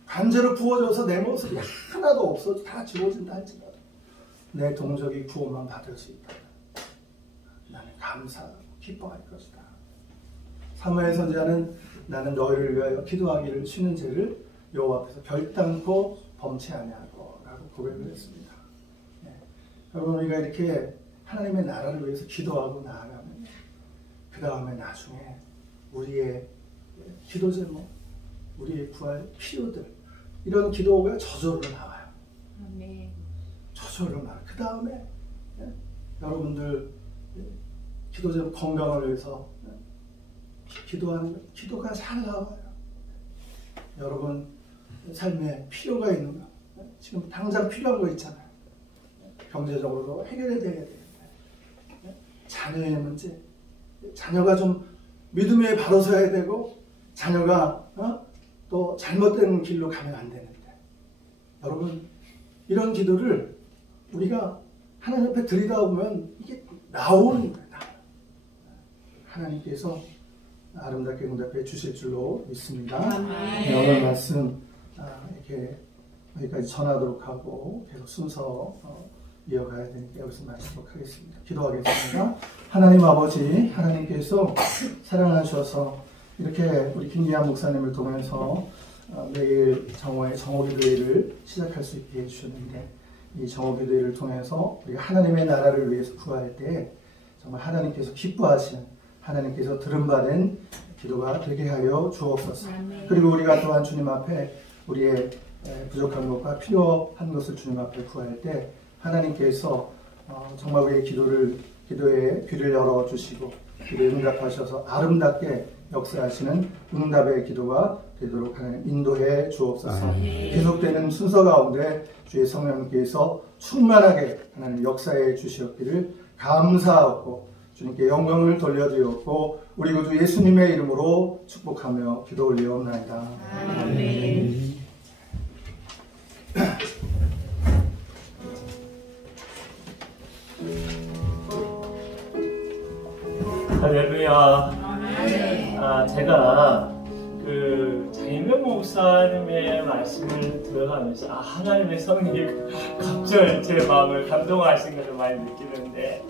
관제로 부어져서 내 모습이 하나도 없어 다 지워진다 할지라도 내 동족이 구원만 받을 수 있다. 나는 감사하고 기뻐할 것이다. 사무엘 선지자는 나는 너희를 위하여 기도하기를 쉬는 죄를 여호와 앞에서 결단코 범치 아니하고 라고 고백을 했습니다. 여러분 우리가 이렇게 하나님의 나라를 위해서 기도하고 나아가면 그 다음에 나중에 우리의 기도 제목, 우리의 구할 필요들 이런 기도가 저절로 나와요. 저절로 나와요. 그 다음에 여러분들 기도 제목 건강을 위해서 기도하는 기도가 잘 나와요. 여러분 삶에 필요가 있는 거 지금 당장 필요한 거 있잖아요. 경제적으로도 해결해야 되는데 자녀의 문제, 자녀가 좀 믿음에 바로 서야 되고 자녀가 또 잘못된 길로 가면 안 되는데 여러분 이런 기도를 우리가 하나님 앞에 드리다 보면 이게 나오는 거예요. 하나님께서 아름답게 응답해 주실 줄로 믿습니다. 오늘 말씀 이렇게 여기까지 전하도록 하고 계속 순서 이어가야 되니까 여기서 마치도록 하겠습니다. 기도하겠습니다. 하나님 아버지, 하나님께서 사랑하셔서 이렇게 우리 김기한 목사님을 통해서 매일 정오기도회를 시작할 수 있게 해주셨는데 이 정오기도회를 통해서 우리가 하나님의 나라를 위해서 구할 때 정말 하나님께서 기뻐하시는 하나님께서 들음받은 기도가 되게 하여 주옵소서. 그리고 우리가 또한 주님 앞에 우리의 부족한 것과 필요한 것을 주님 앞에 구할 때 하나님께서 정말 우리의 기도에 귀를 열어주시고 기도에 응답하셔서 아름답게 역사하시는 응답의 기도가 되도록 하나님 인도해 주옵소서. 계속되는 순서 가운데 주의 성령께서 충만하게 하나님 역사해 주시옵기를 감사하고 주님께 영광을 돌려드렸고 우리 구주 예수님의 이름으로 축복하며 기도 올리옵나이다. 아멘. 할렐루야. 제가 장인명 목사님의 말씀을 들어가면서 하나님의 성령이 갑자기 제 마음을 감동하신 것을 많이 느끼는데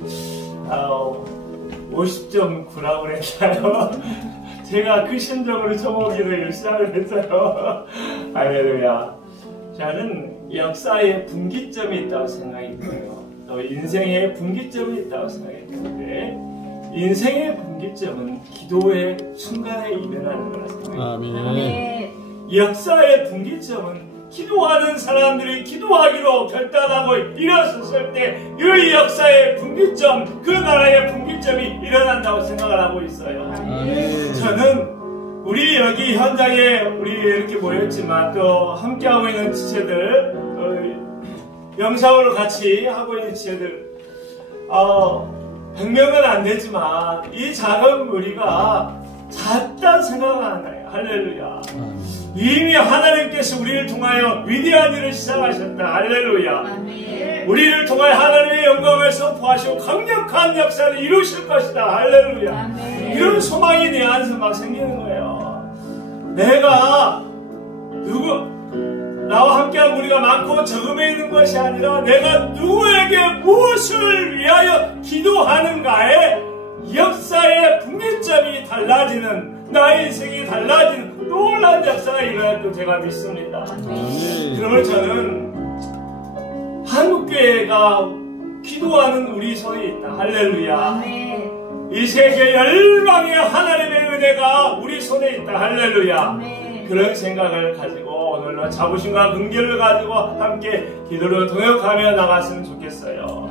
50.9라고 그랬나요? 제가 그 심정으로 정오기도를 시작을 했어요. 할렐루야. 저는 역사의 분기점이 있다고 생각이 들어요. 또 인생의 분기점이 있다고 생각이 드는데 인생의 분기점은 기도의 순간에 일어나는 거라 생각합니다. 역사의 분기점은 기도하는 사람들이 기도하기로 결단하고 일어섰을 때 이 역사의 분기점, 그 나라의 분기점이 일어난다고 생각을 하고 있어요. 저는 우리 여기 현장에 우리 이렇게 모였지만 또 함께하고 있는 지체들, 영상으로 같이 하고 있는 지체들 100명은 안 되지만 이 작은 무리가 작다 생각하나요? 할렐루야. 이미 하나님께서 우리를 통하여 위대한 일을 시작하셨다. 할렐루야. 우리를 통하여 하나님의 영광을 선포하시고 강력한 역사를 이루실 것이다. 할렐루야. 이런 소망이 내 안에서 막 생기는 거예요. 내가 나와 함께한 우리가 많고 적음에 있는 것이 아니라 내가 누구에게 무엇을 위하여 기도하는가에 역사의 분기점이 달라지는 나의 인생이 달라지는 놀라운 역사가 일어날 줄 제가 믿습니다. 그러면 저는 한국교회가 기도하는 우리 손에 있다. 할렐루야. 이 세계 열방의 하나님의 은혜가 우리 손에 있다. 할렐루야. 그런 생각을 가지고 오늘은 자부심과 긍휼을 가지고 함께 기도로 동역하며 나갔으면 좋겠어요.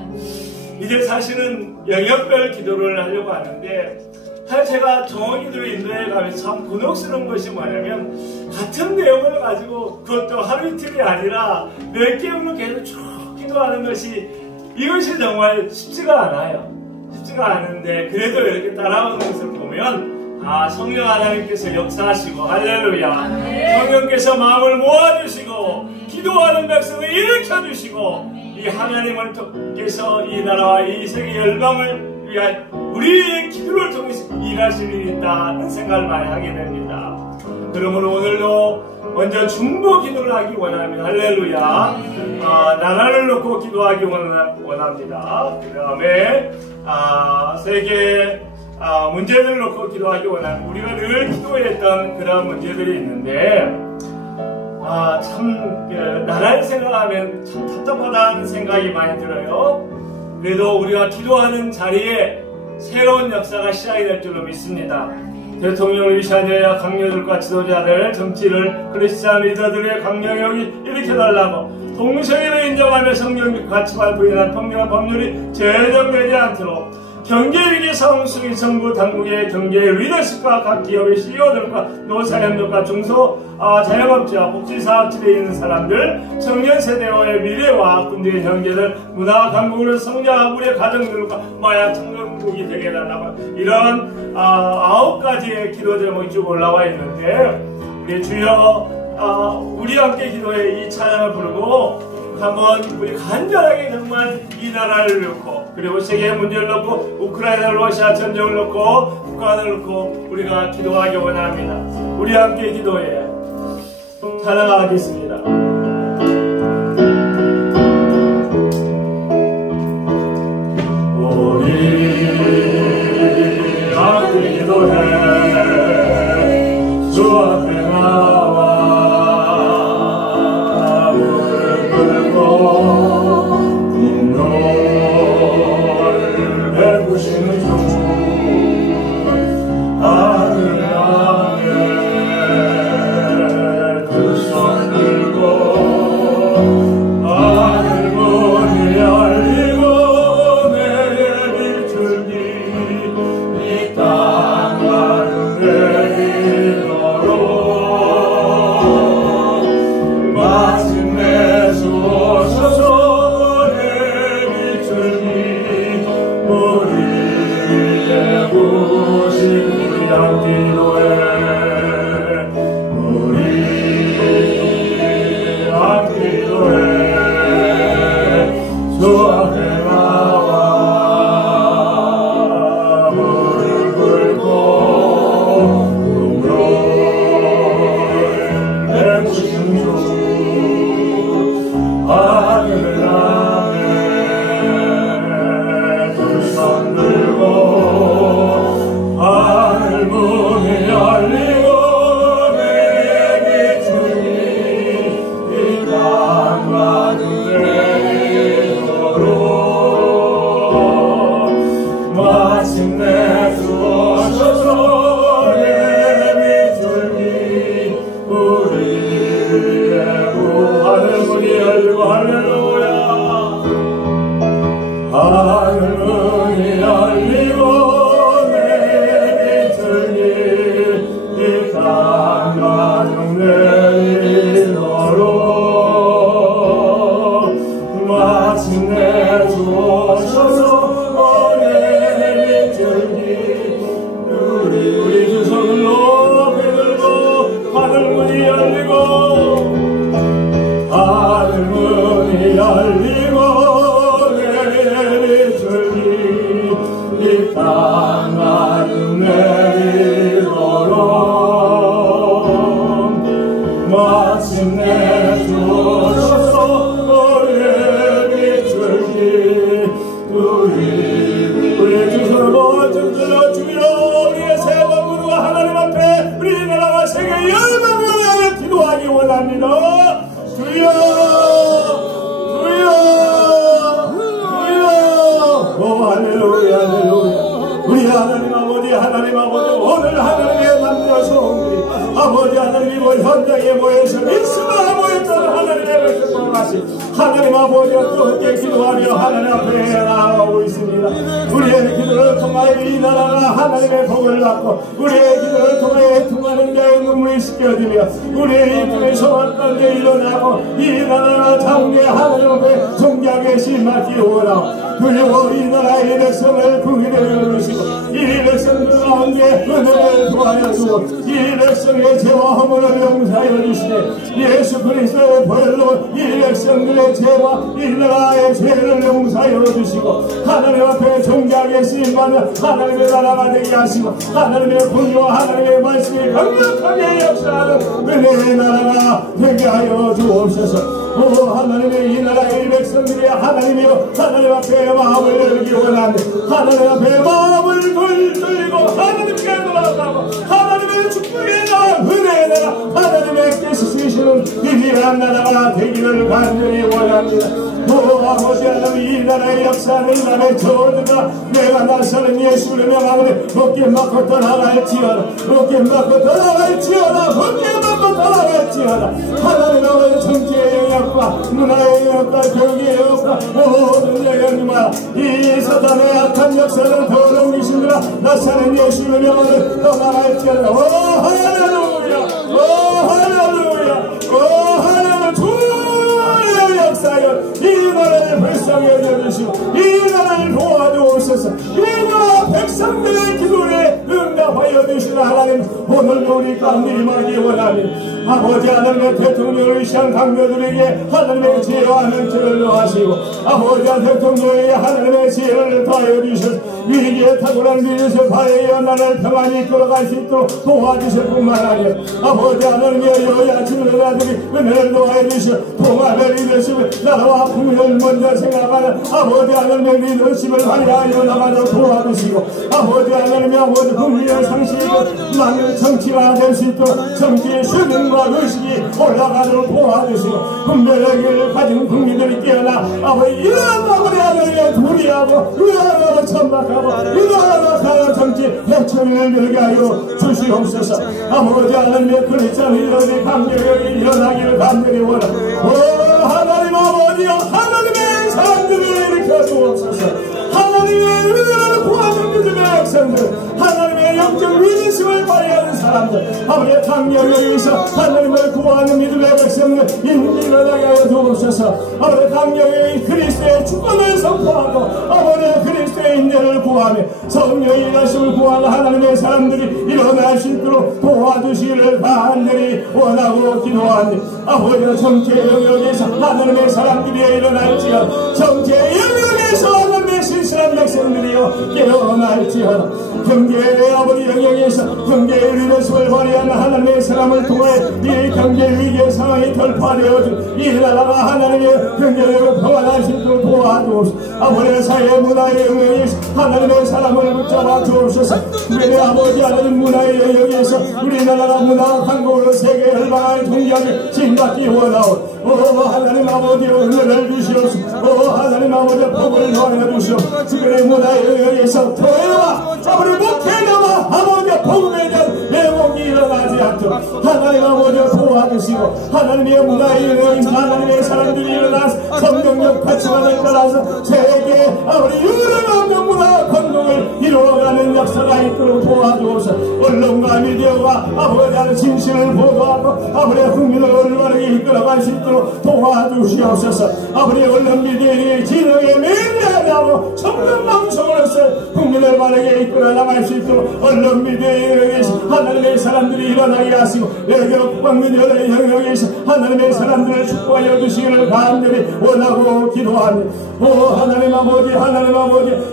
이제 사실은 영역별 기도를 하려고 하는데, 사실 제가 정원기도 인도에 가면서 참 곤혹스러운 것이 뭐냐면, 같은 내용을 가지고 그것도 하루 이틀이 아니라 몇 개월로 계속 쭉 기도하는 것이, 이것이 정말 쉽지가 않아요. 쉽지가 않은데, 그래도 이렇게 따라오는 것을 보면 성령 하나님께서 역사하시고, 할렐루야, 성령께서 마음을 모아주시고 기도하는 백성을 일으켜주시고, 이 하나님을 통해서 이 나라와 이 세계 열방을 위한 우리의 기도를 통해서 일하실 일이 있다는 생각을 많이 하게 됩니다. 그러므로 오늘도 먼저 중보 기도를 하기 원합니다. 할렐루야. 나라를 놓고 기도하기 원합니다. 그 다음에 세계 문제들을 놓고 기도하기 원합니다. 우리가 늘 기도했던 그런 문제들이 있는데, 나라를 생각하면 참 답답하다는 생각이 많이 들어요. 그래도 우리가 기도하는 자리에 새로운 역사가 시작이 될 줄로 믿습니다. 대통령을 위시하여 강요들과 지도자들, 정치를 크리스찬 리더들의 강령력이 일으켜달라고, 동성애를 인정하며 성경적 가치관을 부인한 평등한 법률이 제정되지 않도록, 경제위기 상황 속의 정부 당국의 경제 리더십과 각 기업의 CEO들과 노사연들과 중소 자영업자, 복지사업지대에 있는 사람들, 청년 세대와의 미래와 군대의 형제들, 문화 강국으로 성장하고 우리의 가정들과 마약 청정국이 되게 해달라고, 이런 9가지의 기도 제목이 쭉 올라와 있는데, 우리 주여 우리 함께 기도해 이 찬양을 부르고 한번 우리 간절하게 정말 이 나라를 놓고, 그리고 세계의 문제를 놓고, 우크라이나 러시아 전쟁을 놓고, 북한을 놓고 우리가 기도하기 원합니다. 우리 함께 기도해 찬양하겠습니다. 우리 함께 기도해 주 앞에 나와 하시 하나님 아버지와 뜨겁게 기도하며 하나님 앞에 나아가고 있습니다. 우리의 기도를 통하여 이 나라가 하나님의 복을 받고 우리의 기도를 통하여 애통하는 자의 눈물이 씻겨지며 우리의 이들의 소망 가운데 일어나고 이 나라가 장래 하나님 앞에 존귀하게 심하기 원하고 그리고 이 나라의 백성을 긍휼히 여기시고 이 백성들 가운데 은혜를 도하여 주고 이 백성의 죄와 허물을 용서하여 주시되 예수 그리스도의 보혈로 이 백성들의 죄와 이 나라의 죄를 용서하여 주시고 하나님 앞에 존귀하게 쓰임받는 하나님의 나라가 되게 하시고 하나님의 분노와 하나님의 말씀이 강력하게 역사하는 은혜의 나라가 되게 하여 주옵소서. 오 하나님의 이 나라의 백성들이 하나님이여 하나님 앞에 마음을 열기 원하네. 하나님 앞에 마음을 돌리고 하나님께 돌아가고 하나님의 축복의 나라 은혜의 나라 하나님의 뜻이 주시는 위대한 나라가 되기를 간절히 원합니다. 오 아버지 하나님 이 나라의 역사는 이 나라의 저주가 내가 나서는 예수를 명하노니 어깨 맞고 떠나갈지어다 어깨 맞고 떠나갈지어다 어깨 맞고 떠나갈지어다 하나님 아버지 정치의 영역과 문화의 영역과 교육의 영역과 모든 영역과 이 사단의 악한 역사를 더럽히시느라 나서는 예수를 명하노니 떠나갈지어다. 오 할렐루야 오 할렐루야 오 할렐루야 주의 역사여 이 나라를 불쌍히 여겨주시고 이 나라를 도와주옵소서. 이 나라 백성들의 기도에 응답하여 주시는 하나님 오늘도 우리 가운데 임하기 원하니 아버지 하나님의 대통령을 위시한 강녀들에게 하나님의 지혜와 능력을 더하시고 아버지 대통령에게 하나님의 지혜를 더하여 주셔서 위기에 탁월한 리더십 하에여 나를 평안히 이끌어갈 수 있도록 도와주실 뿐만 아니라 아버지 하나님의 여야 지도자들이 은혜를 더하여 주시어 통합의 리더십을 나라와 국민을 먼저 생각하는 아버지 하나님의 리더십을 발휘하여 나가도록 도와주시고 아버지 하나님의 아버지 국민의 상식이고 많은 정치가 될 수 있도록 정치의 수능과 의식이 올라가도록 도와주시고 분별력을 가진 국민들이 깨어나 아버지 이런 아버지 하나님의 불의하고 이런 천박하고 이런 가난 정치 해초리를 늘게 하여 주시옵소서. 아버지 하나님의 그리스도의 이런 강력이 일어나기를 간절히 원하고 오 하나님 아버지여 하나님의 사람들을 일으켜 주옵소서. 하나님의 은혜를 구하는 믿음의 백성들 하나님의 영적 위기심을 발휘하는 사람들 아버지의 강력에 의해서 하나님을 구하는 믿음의 백성들 일어나게 하여 주옵소서. 아버지의 강력에 그리스도의 주권을 선포하고 아버지의 그리스도의 인내를 구하며 성령의 일하심을 구하는 하나님의 사람들이 일어날 수 있도록 도와주시기를 간절히 원하고 기도하니 아버지의 정치의 영역에서 하나님의 사람들이 일어날지어다 정치의 영역에서 하나님의 신실한 백성들이여 깨어날지어다 경제의 아버지 영역에서 경제의 리더십을 발휘하는 하나님의 사람을 통해 이 경제 위기의 상황이 돌파되어진 이 나라가 하나님의 경제력을 평안할 수 있도록 도와주옵소서. 아버지의 사회 문화의 영역에서 하나님의 사람을 붙잡아 주옵소서. 우리 아버지 하나님 문화의 영역에서 우리나라가 문화 한국으로 세계 열방을 존경하며 진받기 원하오. 오 하나님 아버지 은혜를 주시옵소서. 오 하나님 아버지 복을 더하여 주시옵소서. 지금의 문화의 영역에서 교회와 아버지 목회자와 아버지 복음에 대한 내목이 일어나지 않도록 하나님 아버지 도와주시고 하나님의 문화의 영역에서 하나님의 사람들이 일어나서 성경적 가치관을 따라서 세계 아버지 유능한 문화 건동을 이루어가는 역사가 있도록 도와주옵소서. 언론과 미디어가 아버지 하는 진실을 보도하고 아버지 국민을 올바르게 이끌어갈 수 있도록 도와주시옵소서. 아버지 언론 미디어의 진흥에 매료하고 청년 방송으로서 국민을 바르게 이끌어 나갈 수 있도록 언론 미디어에 하나님의 사람들이 일어나게 하시고 외교 국방민의 영역에서 하나님의 사람들을 축복하여 주시기를 간절히 원하고 기도합니다. 오 하나님 아버지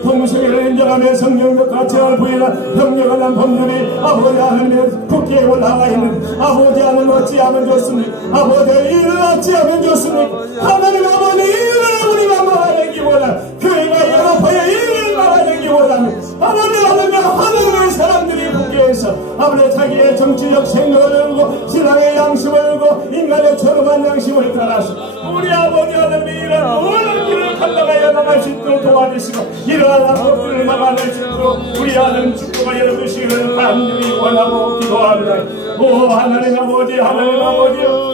동성애를 인정하며 성령적 가치를 부인한 형령한 법률이 아버지 하나님의 국회에 올라가 있는 아버지 하나님 어찌하면 좋습니까? 아버지 이를 어찌하면 좋습니까? 하나님 아버지 이를 우리가 말하기 원한 교회가 연합하여 이를 말하기 원하는 아버지 하나님의 사람들이 국회에서 아버지 자기의 정치적 생각을 열고 신앙의 양심을 열고 인간의 저렴한 양심을 따라서 우리 아버지 하나님이 이런 모든 길을 감당하여 나갈 수 있도록 도와주시고 이러한 악법들을 막아낼 수 있도록 우리 하나님 축복하여 주시기를 간절히 원하고 기도합니다. 오 하나님 아버지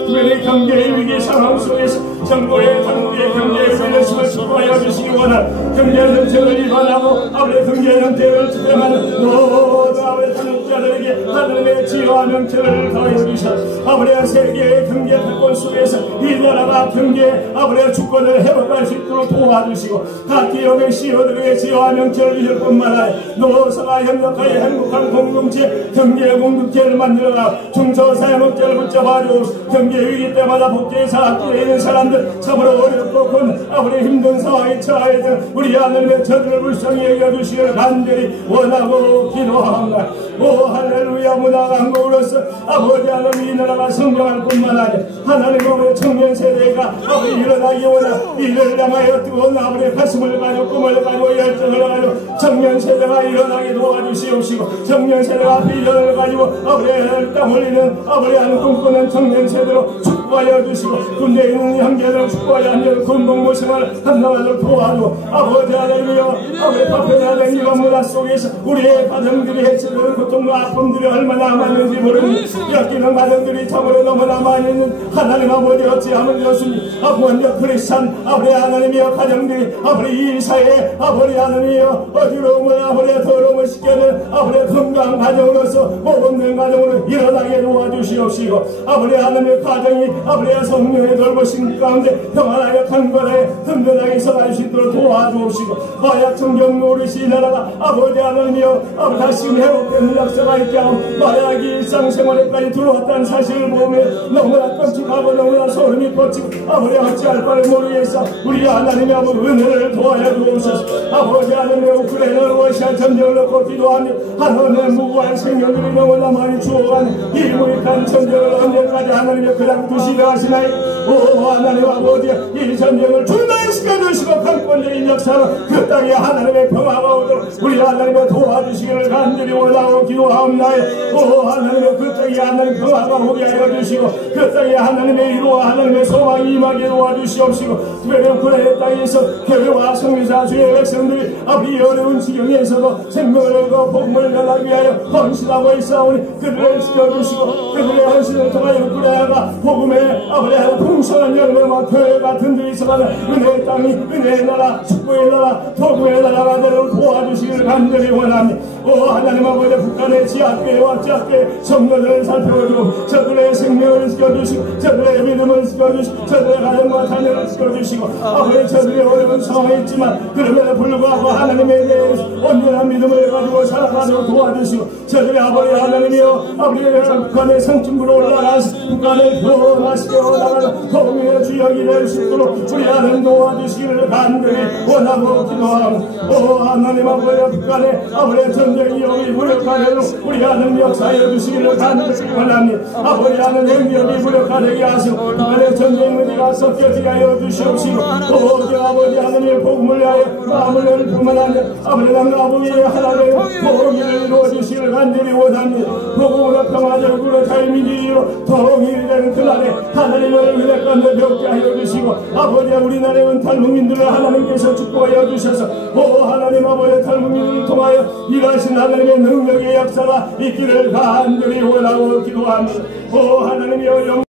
특별히 경제의 위기 상황 속에서 정부의 당국의 경제의 위기를 축복하여 주시기 원하는 경제 정책을 위반하고 아버지 경제 정책을 투쟁하는 모든 아버지 당국자들에게 하나님의 지혜와 명철을 더하여 주셔서 아버지 세계의 경제 패권 속에서 이 나라가 경제 아버지 주권을 회복할 수 있도록 도와주시고 각 기업의 CEO들에게 지혜와 명철을 주실 뿐만 아니라 노사가 협력하여 행복한 공동체 경제 공동체를 만들어가 중소사회업자를 붙잡아주고 경제 위기 때마다 복지에서 앞뒤에 있는 사람들 참으로 어렵고 큰 아버지 힘든 상황에 처하여 있는 우리 하나님의 저들을 불쌍히 여겨주시기를 간절히 원하고 기도합니다. 오 할렐루야. 문화강국으로서 아버지 하나님 이 나라가 성장할 뿐만 아니라 하나님 아버지 청년 세대가 아버지 일어나기 원하고 이를 향하여 뜨거운 아버지 가슴을 가지고 꿈을 가지고 열정을 가지고 청년 세대가 일어나게 도와주시옵시고 청년 세대가 비전을 가지고 아버지 땀 흘리는 아버지 하는 꿈꾸는 청년 세대로 축복하여 주시고 군대에 있는 형제들을 축복하여 하는 군복무 생활을 감당하도록 도와주고 아버지 하나님이여 아버지 파편화 된 이런 문화 속에서 우리의 가정들이 해치는 고통과 아픔들이 얼마나 많은지 모르니 엮이는 가정들이 참으로 너무나 많이 있는 하나님 아버지 어찌하면 좋습니까? 먼저 크리스찬 아버지 하나님이여 가정들이 아버지 이 사회에 아버지 하나님이여 어지러움을 아버지 더러움을 시켜는 아버지 건강한 가정으로서 복음된 가정으로 일어나게 도와주시옵시고 아버지 하나님의 가정이 아버지 성령의 돌보신 가운데 평안하게 강건하게 든든하게 서갈 수 있도록 도와주옵시고 마약 청정 노릇이 나라가 아버지 하나님이여 아버지 다시 회복되는 역사가 있게 하고 마약이 일상생활에까지 들어왔다는 사실을 보면 너무나 끔찍하고 너무나 소름이 뻗치고 아버지 어찌할 바를 모르겠어 우리 하나님의 아버지 은혜를 도와야 주옵소서. 아버지 하나님의 우크라이나 러시아 전쟁을 놓고 기도하며 하나님의 무고한 생명들이 너무나 많이 죽어가는 이 무익한 전쟁을 언제까지 하나님의 그냥 두시려 하시나이. 오 하나님 아버지 이 전쟁을 중단시켜 주시고 강권적인 역사로 그 땅에 하나님의 평화가 오도록 우리 하나님의 도와주시기를 간절히 원하고 기도하옵나이. 오 하나님의 그 땅에 하나님 평화가 오게 하여 주시고 그 땅에 하나님의 이루와 하나님의 소망이 임하게 도와주시옵시고 특별히 우크라이나 땅에서 교회와 성교사 주의 백성들이 아버지 어려운 지경에서도 생명을 걸고 복음을 전하기 위하여 헌신하고 있사오니 그들을 지켜주시고 그들의 헌신을 통하여 우크라이나가 복음의 아버지 풍성한 열매와 교회가 든든히 있어가는 은혜의 땅이 은혜의 나라 축복의 나라 도구의 나라가 되도록 도와주시기를 간절히 원합니다. 오 하나님 아버지 북한의 지하교회와 지하교회 성도들을 살펴주고 저들의 생명을 지켜주시고 저들의 믿음을 지켜주시고 저들의 가정과 자녀를 지켜주시고 아버지 저들의 어려운 상황이 있지만 그럼에도 불구하고 하나님에 대해 온전한 믿음을 가지고 살아가도록 도와주시고 저들의 아버지 하나님이여 아버지 북한의 성층부로 올라가서 북한을 변화시켜 올라가는 도움의 주역이 될 수 있도록 우리 하나님 도와주시기를 간절히 원하고 기도하고 오 하나님 아버지 북한의 아버지 전쟁이 여기 무력화되도록 우리 하나님 역사하여 주시기를 간절히 원합니다. 아버지 하나님 여기 무력화되게 하시고 북한의 전쟁 의지가 섞여지게 하여 주시옵시고 또 아버지 하나님의 복음을 위하여 마음을 열 뿐만 아니라 아버지 남가부의 하나님의 복음을 이루어 주시기를 간절히 원합니다. 복음으로 평화적으로 자유민주주의로 통일이 되는 그날에 하나님을 은혜 가운데 배우게 하여 주시고 아버지 우리나라의 은탈북민들을 하나님께서 축복하여 주셔서 오 하나님 아버지 탈북민들을 통하여 일하신 하나님의 능력의 역사가 있기를 간절히 원하고 기도합니다. 오 하나님이여